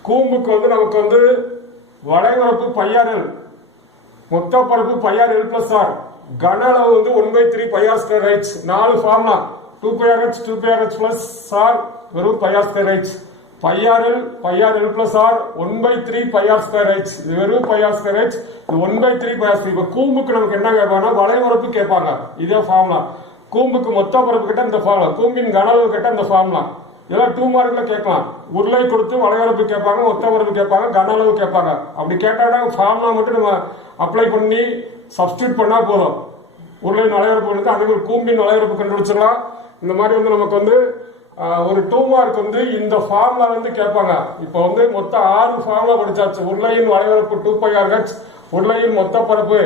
கூம்புக்கு வந்து நமக்கு வந்து வளைபரப்பு πrl, மொத்த பரப்பு πrl + r, கன அளவு வந்து 1/3 πr²h. 4 formula 2πrh 2πrh + r வெறும் πr²h. πrl + r 1/3 πr²h, இது வெறும் πr²h, இது 1/3 πr². இப்ப கூம்புக்கு நமக்கு என்ன கேட்பாங்கன்னா வளைபரப்பு கேட்பாங்க. இதே ஃபார்முலா. கூம்புக்கு மொத்த பரப்பு கிட்ட இந்த ஃபார்முலா, கூம்பின் கன அளவு கிட்ட இந்த ஃபார்முலா. இதெல்லாம் 2 மார்க்ல கேட்கலாம். உருளை கொடுத்து வளைபரப்பு கேட்பாங்க, மொத்த பரப்பு கேட்பாங்க, கன அளவு கேட்பாங்க. அப்படி கேட்டாங்கன்னா ஃபார்முலா மட்டும் நம்ம அப்ளை பண்ணி சப்ஸ்டியூட் பண்ணா போதும். உருளையின் வளைபரப்பு வந்து அதே மாதிரி கூம்பின் வளைபரப்பு கண்டுபிடிச்சிடலாம். இந்த மாதிரி வந்து நமக்கு வந்து ஒரு 2 மார்க் வந்து இந்த ஃபார்முலா வந்து கேட்பாங்க. இப்போ வந்து மொத்தம் 6 ஃபார்முலா படிச்சாச்சு. உருளையின் வளைபரப்பு 2πrh, உருளையின் மொத்த பரப்பு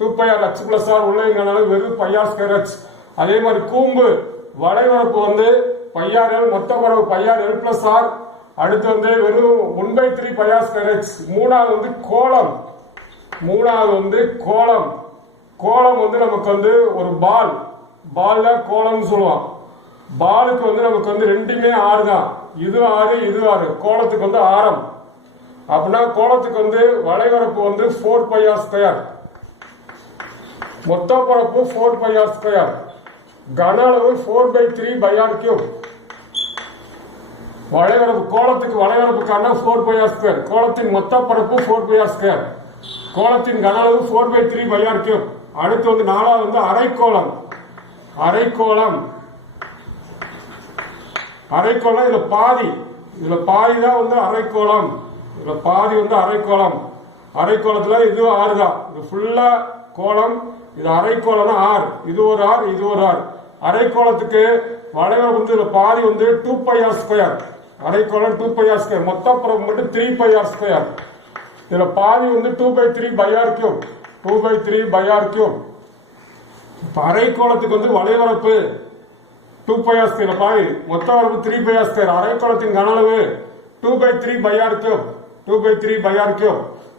2πrh + r, உருளையின் கன அளவு வெறும் πr²h. அதே மாதிரி கூம்பு வளைபரப்பு வந்து πrl, மொத்த பரப்பு πrl + r, அடுத்து வந்து வெறும் 1/3 πr²h. மூணாவது வந்து கோளம், மூணாவது வந்து கோளம். கோளம் வந்து நமக்கு வந்து ஒரு பால்ல கோளம்னு சொல்லுவோம். பாலுக்கு வந்து நமக்கு வந்து ரெண்டுமே 6 தான். இது 6, இது 6. கோளத்துக்கு வந்து ஆரம். அப்படின்னா கோளத்துக்கு வந்து வளைபரப்பு வந்து 4πr², மொத்த பரப்பு 4πr², கன அளவு 4/3 πr³. வளைபரப்பு கோளத்துக்கு வளைபரப்புக்கான 4πr², கோளத்தின் மொத்த பரப்பு 4πr², கோளத்தின் கன அளவு 4/3 πr³. அடுத்து வந்து நாலாவது வந்து அரைக்கோளம். அரைக்கோளம் அரைக்கோளம் இதுல பாதி தான் வந்து அரைக்கோளம். இதுல பாதி வந்து அரைக்கோளம். அரைக்கோளத்துல இது 6 தான். இது ஃபுல்லா கோளம். இது அரைக்கோளம் 6, இது ஒரு r, இது ஒரு r. அரைக்கோளத்துக்கு வளைபரப்பு வந்து இதுல பாதி வந்து 2πr². அரைக்கோளம் 2πr², மொத்த பரப்பு மட்டும் 3πr². இதுல பாதி வந்து 2/3 πr³, 2/3 πr³. இப்ப அரைக்கோளத்துக்கு வந்து வளைபரப்பு 2πr², பாதி மொத்த பரப்பு 3πr². அரைக்கோளத்தின் கன அளவு 2/3 πr³, 2/3 πr³.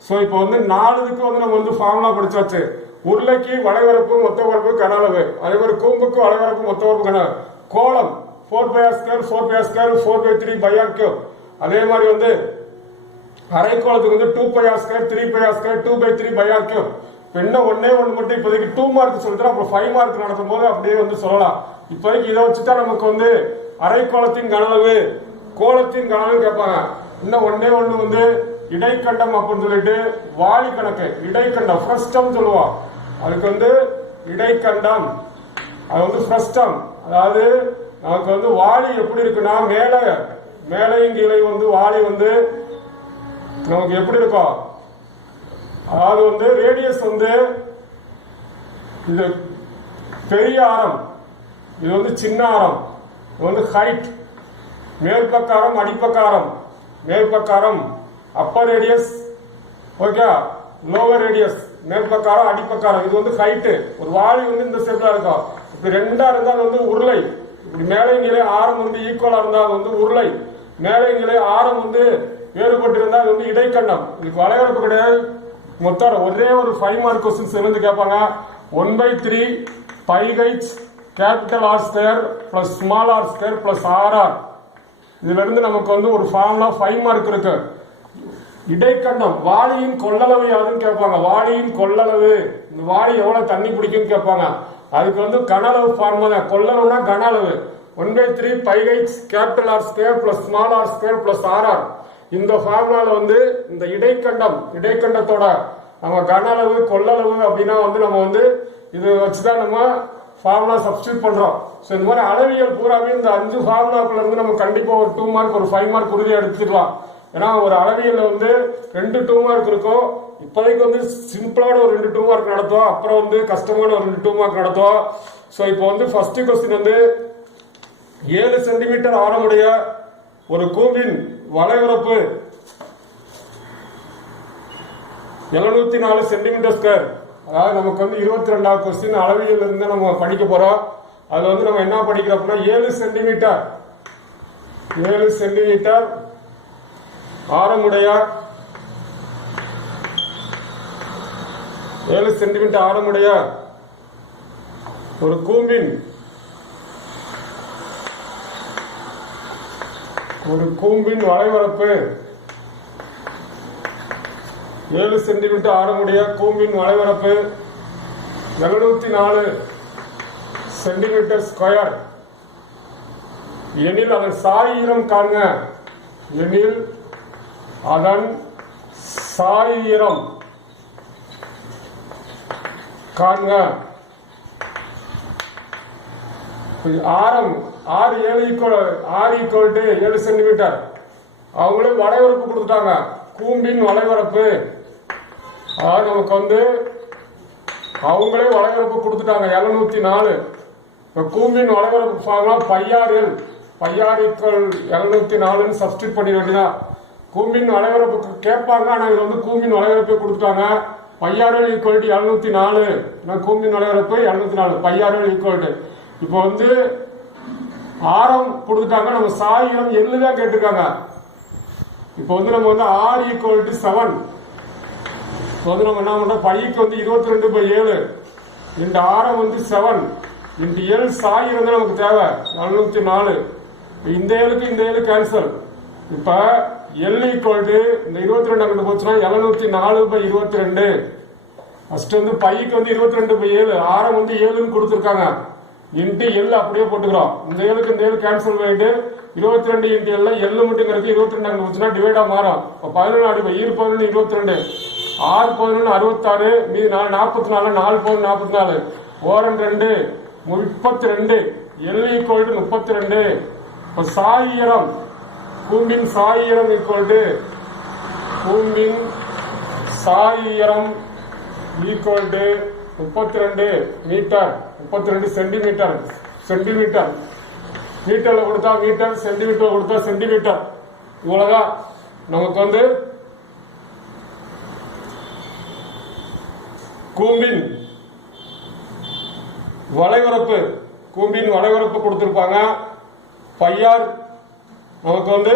சோ இப்போ வந்து 4க்கு வந்து நம்ம வந்து ஃபார்முலா படிச்சாச்சு. உருளைக்கு வளைபரப்பு மொத்த பரப்பு கன அளவு, அதே மாதிரி கூம்புக்கு வளைபரப்பு மொத்த பரப்பு கன அளவு. கோளம் 4πr², 4πr², 4/3 πr³. அதே மாதிரி வந்து அரைக்கோளத்துக்கு வந்து 2πr², 3πr², 2/3 πr³. என்ன ஒன்னே ஒன்று மட்டும் இப்போதைக்கு 2 மார்க் சொல்லிட்டு அப்புறம் 5 மார்க் நடத்தும் போது அப்படியே வந்து சொல்லலாம். இப்போதைக்கு இதை வச்சுட்டா நமக்கு வந்து அரைக்கோளத்தின் கன அளவு, கோளத்தின் கன அளவு கேட்பாங்க. இன்னும் ஒன்னே ஒண்ணு வந்து இடைக்கண்டம் அப்படின்னு சொல்லிட்டு வாலி கணக்கு, இடைக்கண்டம் ஃப்ரஸ்டம் சொல்லுவோம். அதுக்கு வந்து இடைக்கண்டம், அது வந்து ஃப்ரஸ்டம். அதாவது நமக்கு வந்து வாலி எப்படி இருக்குன்னா மேலையும் கீழே வந்து வாலி வந்து நமக்கு எப்படி இருக்கும், அதாவது வந்து ரேடியஸ் வந்து இது பெரிய ஆரம், இது வந்து சின்ன ஆரம், இது வந்து ஹைட். மேற்பக்காரம் அடிப்பக்காரம், மேற்பக்காரம் upper radius, okay, lower radius, மேற்பக்காரம் அடிப்பக்காரம், இது வந்து ஹைட்டு. ஒரு வாளி வந்து இந்த ஷேப்ல இருக்கும். இப்படி ரெண்டா இருந்தா அது வந்து உருளை. இப்படி மேலே நிலை ஆரம் வந்து ஈக்குவலா இருந்தா அது வந்து உருளை. மேலே நிலை ஆரம் வந்து வேறுபட்டு இருந்தா அது வந்து இடைக்கண்டம். இதுக்கு வளைவரப்பு கிடையாது. மொத்தம் ஒரே ஒரு 5 மார்க் கொஸ்டின்ஸ் இருந்து கேட்பாங்க. 1/3 πh capital R² plus small R² plus RR. இதுல இருந்து நமக்கு வந்து ஒரு ஃபார்முலா 5 மார்க் இருக்கு. இடைக்கண்டம் வாளியின் கொள்ளளவு யாருன்னு கேட்பாங்க. வாளியின் கொள்ளளவு, இந்த வாளி எவ்வளவு தண்ணி பிடிக்கும்னு கேட்பாங்க. அதுக்கு வந்து கன அளவு ஃபார்முலா. கொள்ளளவுனா கன அளவு, 1/3 pi h capital r square plus small r square plus r r. இந்த ஃபார்முலால வந்து இந்த இடைக்கண்டத்தோட நம்ம கன அளவு கொள்ளளவு அப்படின்னா வந்து நம்ம வந்து இது வச்சுதான் நம்ம ஃபார்முலா சப்ஸ்டியூட் பண்றோம். ஸோ இந்த மாதிரி அளவியல் பூராவே இந்த 5 ஃபார்முலாக்குள்ள இருந்து நம்ம கண்டிப்பா ஒரு 2 மார்க் ஒரு 5 மார்க் உறுதியாக எடுத்துக்கலாம். ஏன்னா ஒரு அளவியல்ல வந்து 2 2 மார்க் இருக்கும். இப்போதைக்கு வந்து சிம்பிளான ஒரு 2 2 மார்க் நடத்துவோம், அப்புறம் வந்து கஷ்டமான ஒரு 2 2 மார்க் நடத்துவோம். ஸோ இப்போ வந்து ஃபர்ஸ்ட் கொஸ்டின் வந்து 7 சென்டிமீட்டர் ஆரமுடைய ஒரு கூம்பின் வளைவரப்பு 704 சென்டிமீட்டர் ஸ்கொயர். அதாவது நமக்கு வந்து 22வது கொஸ்டின் அளவியல் இருந்து நம்ம படிக்க போறோம். அதுல வந்து நம்ம என்ன படிக்கிறோம் அப்படின்னா 7 சென்டிமீட்டர் ஆரமுடைய 7 சென்டிமீட்டர் ஆரமுடைய ஒரு கூம்பின் வளைவரப்பு 7 சென்டிமீட்டர் ஆரமுடைய கூம்பின் வளைவரப்பு 704 சென்டிமீட்டர் ஸ்கொயர் எனில் அதன் சாயிரம் காண்க. எனில் அதன் சாயிரம் காண்க. ஆரம் 7 சென்டிமீட்டர். அவங்களே வளைவரப்பு கொடுத்துட்டாங்க. கூம்பின் வளைவரப்பு நமக்கு வந்து அவங்களே வளைவரப்பு கொடுத்துட்டாங்க 704. கூம்பின் வளைவரப்பு ஃபார்முலா பையார் ஈக்குவல் 704 சப்ஸ்டியூட் பண்ணிட வேண்டியதான். கூம்பின் வளைவரப்பு கேட்பாங்க, ஆனா இதுல வந்து கூம்பின் வளைவரப்பு கொடுத்துட்டாங்க. பையாரல் ஈக்குவல் 704. கூம்பின் வளைவரப்பு 704 பையாரல் ஈக்குவல். இப்போ வந்து ஆரம் கொடுத்துட்டாங்க, நம்ம சாயிரம் எள்ளுதான் கேட்டிருக்காங்க. இப்போ வந்து நம்ம வந்து R ஈக்குவல் 7. இப்போ வந்து நம்ம என்ன பண்றோம், பைக்கு வந்து 22/7 இந்த ஆரம் வந்து 7 இந்த எல் சாயிரம் தான் நமக்கு தேவை 704. இந்த ஏழு கேன்சல். இப்ப எல் ஈக்குவல் இந்த 22 அங்கிட்டு போச்சுன்னா 704/22. ஃபர்ஸ்ட் வந்து பைக்கு வந்து 22/7 ஆரம் வந்து 7ன்னு கொடுத்துருக்காங்க. இன்ட்டு எல் அப்படியே போட்டுக்கிறோம். இந்த ஏழுக்கு இந்த ஏழு கேன்சல் பண்ணிட்டு 22 இன்ட்டு எல்ல எல்லு மட்டும் கிடைக்கும். 22 அங்க போச்சுன்னா டிவைடா மாறும். இப்போ 14 அடிப்பை 11 22 6 11 66 மீதி 44 4 44 ஓரன் 2 32 எல் ஈக்குவல் 32. இப்போ சாயிரம் கூம்பின் சாயிரம் ஈக்குவல் ஈக்குவல் 32 மீட்டர் 32 சென்டிமீட்டர். மீட்டர்ல கொடுத்தா மீட்டர், சென்டிமீட்டர் கொடுத்தா சென்டிமீட்டர். இவ்வளவுதான் நமக்கு வந்து கூம்பின் வளைவரப்பு கொடுத்திருப்பாங்க. பையார் நமக்கு வந்து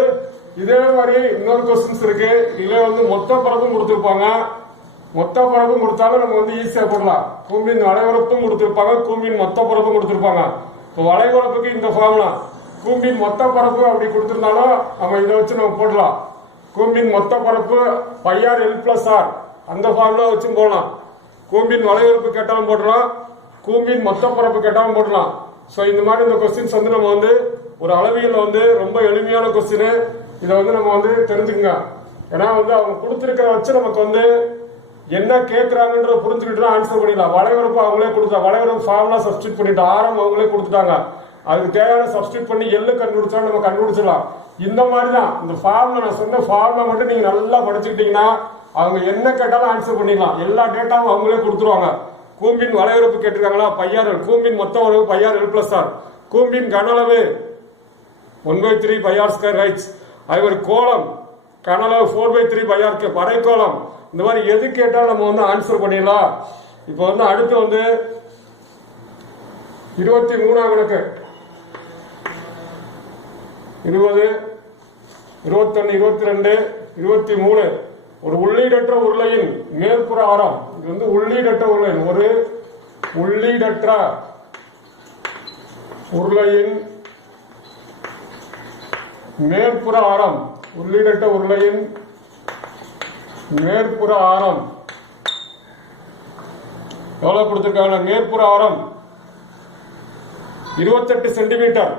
இதே மாதிரி இன்னொரு கொஸ்டின்ஸ் இருக்கு. இதுல வந்து மொத்த பரப்பும் கொடுத்திருப்பாங்க. மொத்த பரப்பும் கொடுத்தாலும் நம்ம வந்து ஈஸியா போடலாம். கூம்பின் வளைவரப்பும் கொடுத்திருப்பாங்க, கூம்பின் மொத்த பரப்பும் கொடுத்திருப்பாங்க. இப்போ வளைவரப்புக்கு இந்த ஃபார்முலா, கூம்பின் மொத்த பரப்பு அப்படி கொடுத்திருந்தாலும் நம்ம இதை வச்சு நம்ம போடலாம். கூம்பின் மொத்த பரப்பு பையார் எல் பிளஸ் ஆர் அந்த ஃபார்முலா வச்சும் போடலாம். கூம்பின் வளைவரப்பு கேட்டாலும் போடலாம், கூம்பின் மொத்த பரப்பு கேட்டாலும் போடலாம். ஸோ இந்த மாதிரி இந்த கொஸ்டின்ஸ் வந்து நம்ம வந்து ஒரு அளவியல்ல வந்து ரொம்ப எளிமையான கொஸ்டின். இதை வந்து நம்ம வந்து தெரிஞ்சுக்கங்க. ஏன்னா வந்து அவங்க கொடுத்திருக்கிற வச்சு நமக்கு வந்து என்ன கேட்கறாங்கன்ற புரிஞ்சுக்கிட்டு ஆன்சர் பண்ணிடலாம். வளைவரப்பு அவங்களே கொடுத்தா, வளைவரப்பு ஃபார்முலா சப்ஸ்டியூட் பண்ணிட்டு ஆரம் அவங்களே கொடுத்துட்டாங்க. அதுக்கு தேவையான சப்ஸ்டியூட் பண்ணி எள்ளு கண்டுபிடிச்சா நம்ம கண்டுபிடிச்சிடலாம். இந்த மாதிரி தான் இந்த ஃபார்முலா, நான் சொன்ன ஃபார்முலா மட்டும் நீங்க நல்லா படிச்சுக்கிட்டீங்கன்னா அவங்க என்ன கேட்டாலும் ஆன்சர் பண்ணிடலாம். எல்லா டேட்டாவும் அவங்களே கொடுத்துருவாங்க. கூம்பின் வளைவரப்பு கேட்டிருக்காங்களா, பையார் கூம்பின் மொத்த அளவு பையார் எல் பிளஸ் ஆர். கூம்பின் கன அளவு 1/3 பையார் ஸ்கொயர் ரைட்ஸ். அது ஒரு கோலம் கன அளவு 4/3 பையார் வரைகோளம். இந்த மாதிரி எது கேட்டாலும் நம்ம வந்து ஆன்சர் பண்ணிடலாம். இப்போ வந்து அடுத்து வந்து 23ஆம் கணக்கு 20 21 22 23 ஒரு உள்ளீடற்ற உருளையின் மேற்புற ஆரம். இது வந்து உள்ளீடற்ற உருளையின் ஒரு உள்ளீடற்ற உருளையின் மேற்புற ஆரம். உள்ளீடற்ற உருளையின் மேற்புற ஆரம் எவ்வளவு கொடுத்திருக்காங்க? மேற்புற ஆரம் 28 சென்டிமீட்டர்.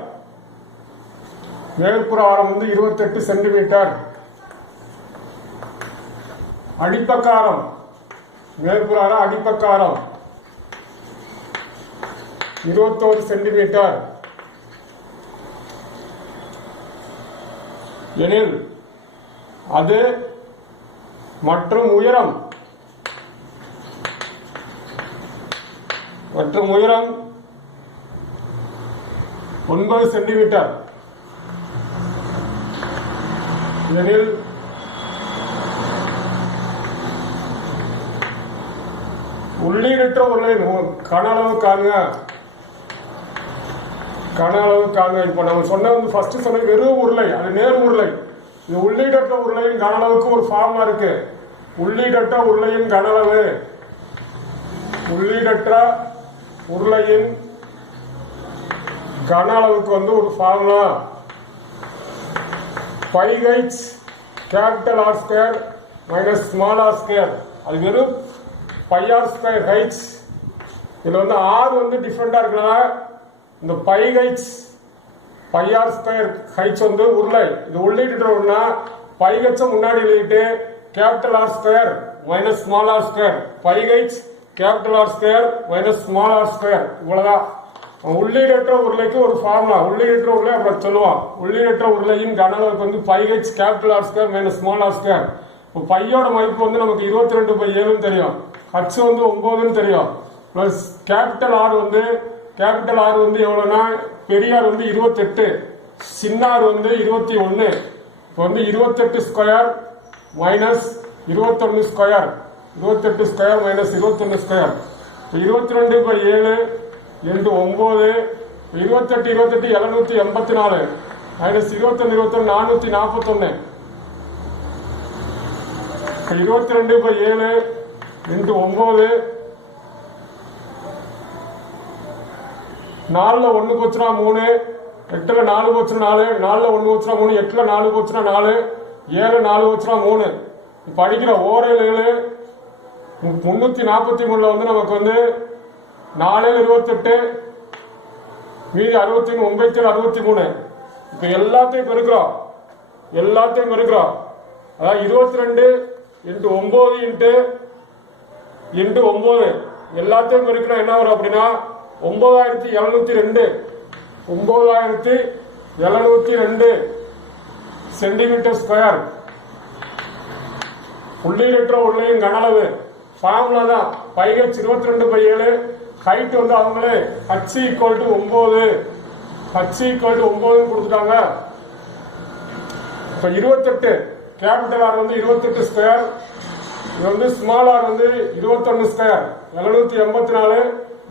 மேற்புற ஆரம் வந்து 28 சென்டிமீட்டர். அடிப்பக்காரம் மேற்புற ஆரம் அடிப்பக்காரம் 21 சென்டிமீட்டர் எனில் அது மற்றும் உயரம் 9 சென்டிமீட்டர் எனில் உள்ளீடற்ற உருளையின் கன அளவு காண்க. இப்ப நம்ம சொன்ன ஃபர்ஸ்ட் சொன்ன வெறும் உருளை, அது நேர் உருளை. இது உள்ளீடற்ற உருளையின் கன அளவுக்கு ஒரு ஃபார்முலா இருக்கு. உள்ளீடற்ற உருளையின் கன அளவு, உள்ளீடற்ற உருளையின் கன அளவுக்கு ஒரு ஃபார்முலா πh capital r square minus small r square. அது வெறும் πr ஸ்கொயர் h. இதுல ஆர் டிஃபரெண்டா இருக்கிறதா இந்த πh πr ஸ்கொயர் h உருளை. இது உள்ளிட்டுனா πh முன்னாடி எழுதிட்டு capital r square minus small r square πh capital r square minus small r square. இவ்வளவுதான் உள்ளீடற்ற உருளைக்கு ஒரு ஃபார்முலா. உள்ளீடற்ற உருளை அப்புறம் சொல்லுவான். உள்ளீடற்ற உருளையின் கன அளவுக்கு πh capital r square minus small r square. இப்போ பையோட மதிப்பு நமக்கு 22/7 தெரியும். h 9 தெரியும். பிளஸ் கேபிட்டல் ஆர் எவ்வளவுனா பெரிய ஆர் 28, சின்ன ஆர் 21. இப்போ 28 square minus 21 square, 28 square minus 21 square. 22/7 into 9, 28 784 minus 21 441. 22/7 into 9, 4ல 1 போச்சுனா 3, 8ல 4 போச்சுனா 4, 4ல 1 போச்சுனா 3, 8ல 4 போச்சுனா 4, 7 4 போச்சுனா 3. இப்ப அடிக்கிற ஓரேல் 7 343ல நமக்கு 4 28 மீதி 63 9 63. இப்ப எல்லாத்தையும் பெருக்கிறோம். அதாவது 22 இன்டு 9 இன்டு 9 எல்லாத்தையும் பெருக்கணும். என்ன வரும் அப்படின்னா 9702 சென்டிமீட்டர் ஸ்கொயர். உள்ளீடற்ற உருளையின் கன அளவு ஃபார்முலா தான் πh 22/7. ஹைட் அவங்களே h = 9 கொடுத்துட்டாங்க. இப்ப 28 கேபிட்டல் ஆர் 28 ஸ்கொயர், இது small r 21 square 784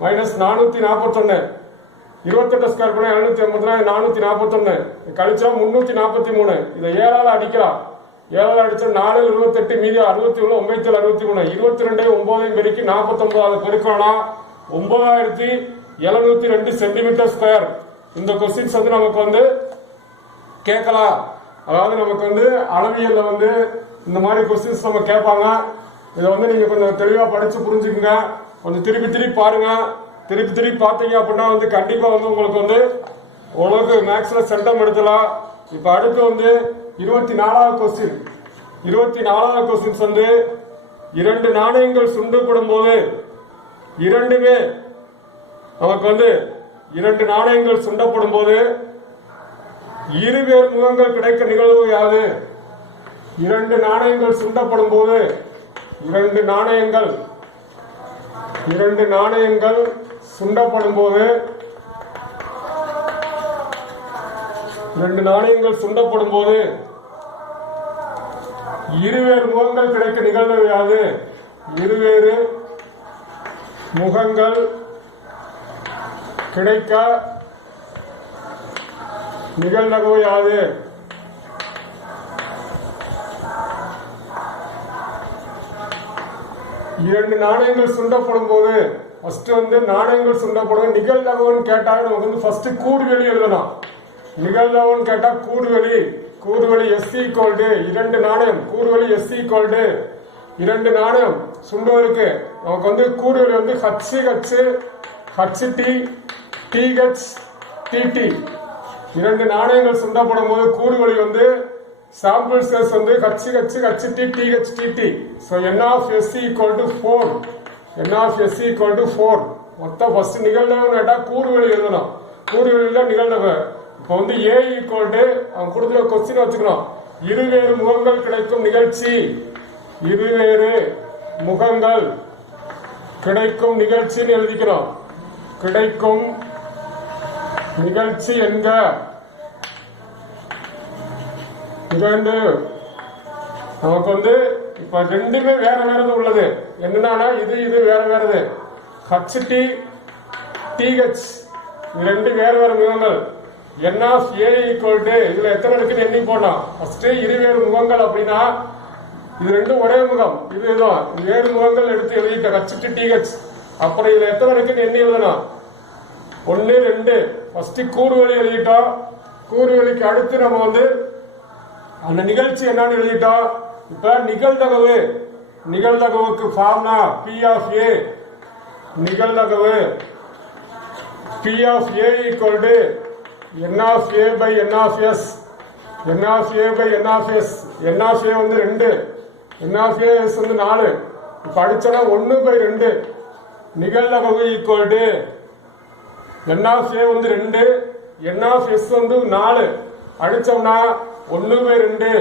minus 441. 28 square பண்ண 784 441 கழிச்சா 343. இதை 7ஆல அடிக்கலாம். 7ஆல அடிச்சா 4 28 மீதி 61 9 63. 22 9 பெருக்கி 49 அதை பெருக்கணும்னா 9702 சென்டிமீட்டர் ஸ்கொயர். இந்த கொஸ்டின்ஸ் நமக்கு கேட்கலாம். அதாவது நமக்கு அளவியல்ல இந்த மாதிரி கொஸ்டின்ஸ் நம்ம கேட்பாங்க. இதை நீங்க கொஞ்சம் தெளிவா படிச்சு புரிஞ்சுக்குங்க. கொஞ்சம் திருப்பி பாருங்க. திருப்பி பார்த்தீங்க அப்படின்னா கண்டிப்பா உங்களுக்கு ஓரளவுக்கு மேக்ஸ்ல சென்டம் எடுக்கலாம். இப்ப அடுத்து 24வது கொஸ்டின். 24வது கொஸ்டின்ஸ் இரண்டு நாணயங்கள் சுண்டப்படும் போது இரண்டுமே நமக்கு இரண்டு நாணயங்கள் சுண்டப்படும் போது இருவேறு முகங்கள் கிடைக்க நிகழ்வு யாது? இரண்டு நாணயங்கள் சுண்டப்படும் போது இரண்டு நாணயங்கள் சுண்டப்படும் போது இருவேறு முகங்கள் கிடைக்க நிகழ்வு யாது? இருவேறு முகங்கள் கிடைக்க நிகழ்வு யாது? இரண்டு நாணயங்கள் சுண்டப்படும் போது ஃபர்ஸ்ட் நாணயங்கள் சுண்டப்படும் நிகழ்நகவுன்னு கேட்டாங்க. நமக்கு ஃபர்ஸ்ட் கூடுவெளி எழுதணும். நிகழ்நகவுன்னு கேட்டா கூடுவெளி எஸ் ஈக்குவல் இரண்டு நாணயம். கூடுவெளி எஸ் ஈக்குவல் இரண்டு நாணயம் சுண்டுவதற்கு நமக்கு கூடுவெளி HH HT TH TT 2 நாணயங்கள் சுண்டப்படும் போது கூறுவழி வந்து சாம்பிள் ஸ்பேஸ் வந்து HHHT THTT. So n of s equal to 4. n of s equal to 4. மொத்தம் ஃபர்ஸ்ட் நிகழ்தகவு கேட்டா கூறுவழி எழுதணும். கூறுவழியில நிகழ்தகவு. இப்போ வந்து a equal to அவன் கொடுத்துள்ள கொஸ்டின் வச்சுக்கணும். இருவேறு முகங்கள் கிடைக்கும் நிகழ்ச்சி, இருவேறு முகங்கள் கிடைக்கும் நிகழ்ச்சின்னு எழுதிக்கிறோம். கிடைக்கும் நிகழ்ச்சி என்க. இது வந்து நமக்கு வந்து இப்ப ரெண்டுமே வேற வேறது உள்ளது. என்னன்னா இது வேற வேறது. HT TH ரெண்டு வேற வேற முகங்கள். n of a equal to இதுல எத்தனை இருக்குன்னு எண்ணி போனோம். ஃபர்ஸ்ட் இருவேறு முகங்கள் அப்படின்னா இது ரெண்டும் ஒரே முகம். இதுதான் வேறு முகங்கள் எடுத்து எழுதிட்டோம் HT TH. அப்புறம் இதுல எத்தனை இருக்குன்னு எண்ணி எழுதணும். 1 2. ஃபர்ஸ்ட் கூறுவழி எழுதிட்டோம். கூறுவழிக்கு அடுத்து நம்ம வந்து அந்த நிகழ்ச்சி என்னன்னு எழுதிட்டோம். இப்ப நிகழ்தகவு, நிகழ்தகவுக்கு ஃபார்முலா P of A. நிகழ்தகவு P of A equal to n of A by n of S. n of A by n of S. n of A வந்து 2, n of A S வந்து 4. இப்ப அடிச்சனா 1/2. நிகழ்தகவு equal to n of A வந்து 2, n of S வந்து 4. அடிச்சோம்னா 1/2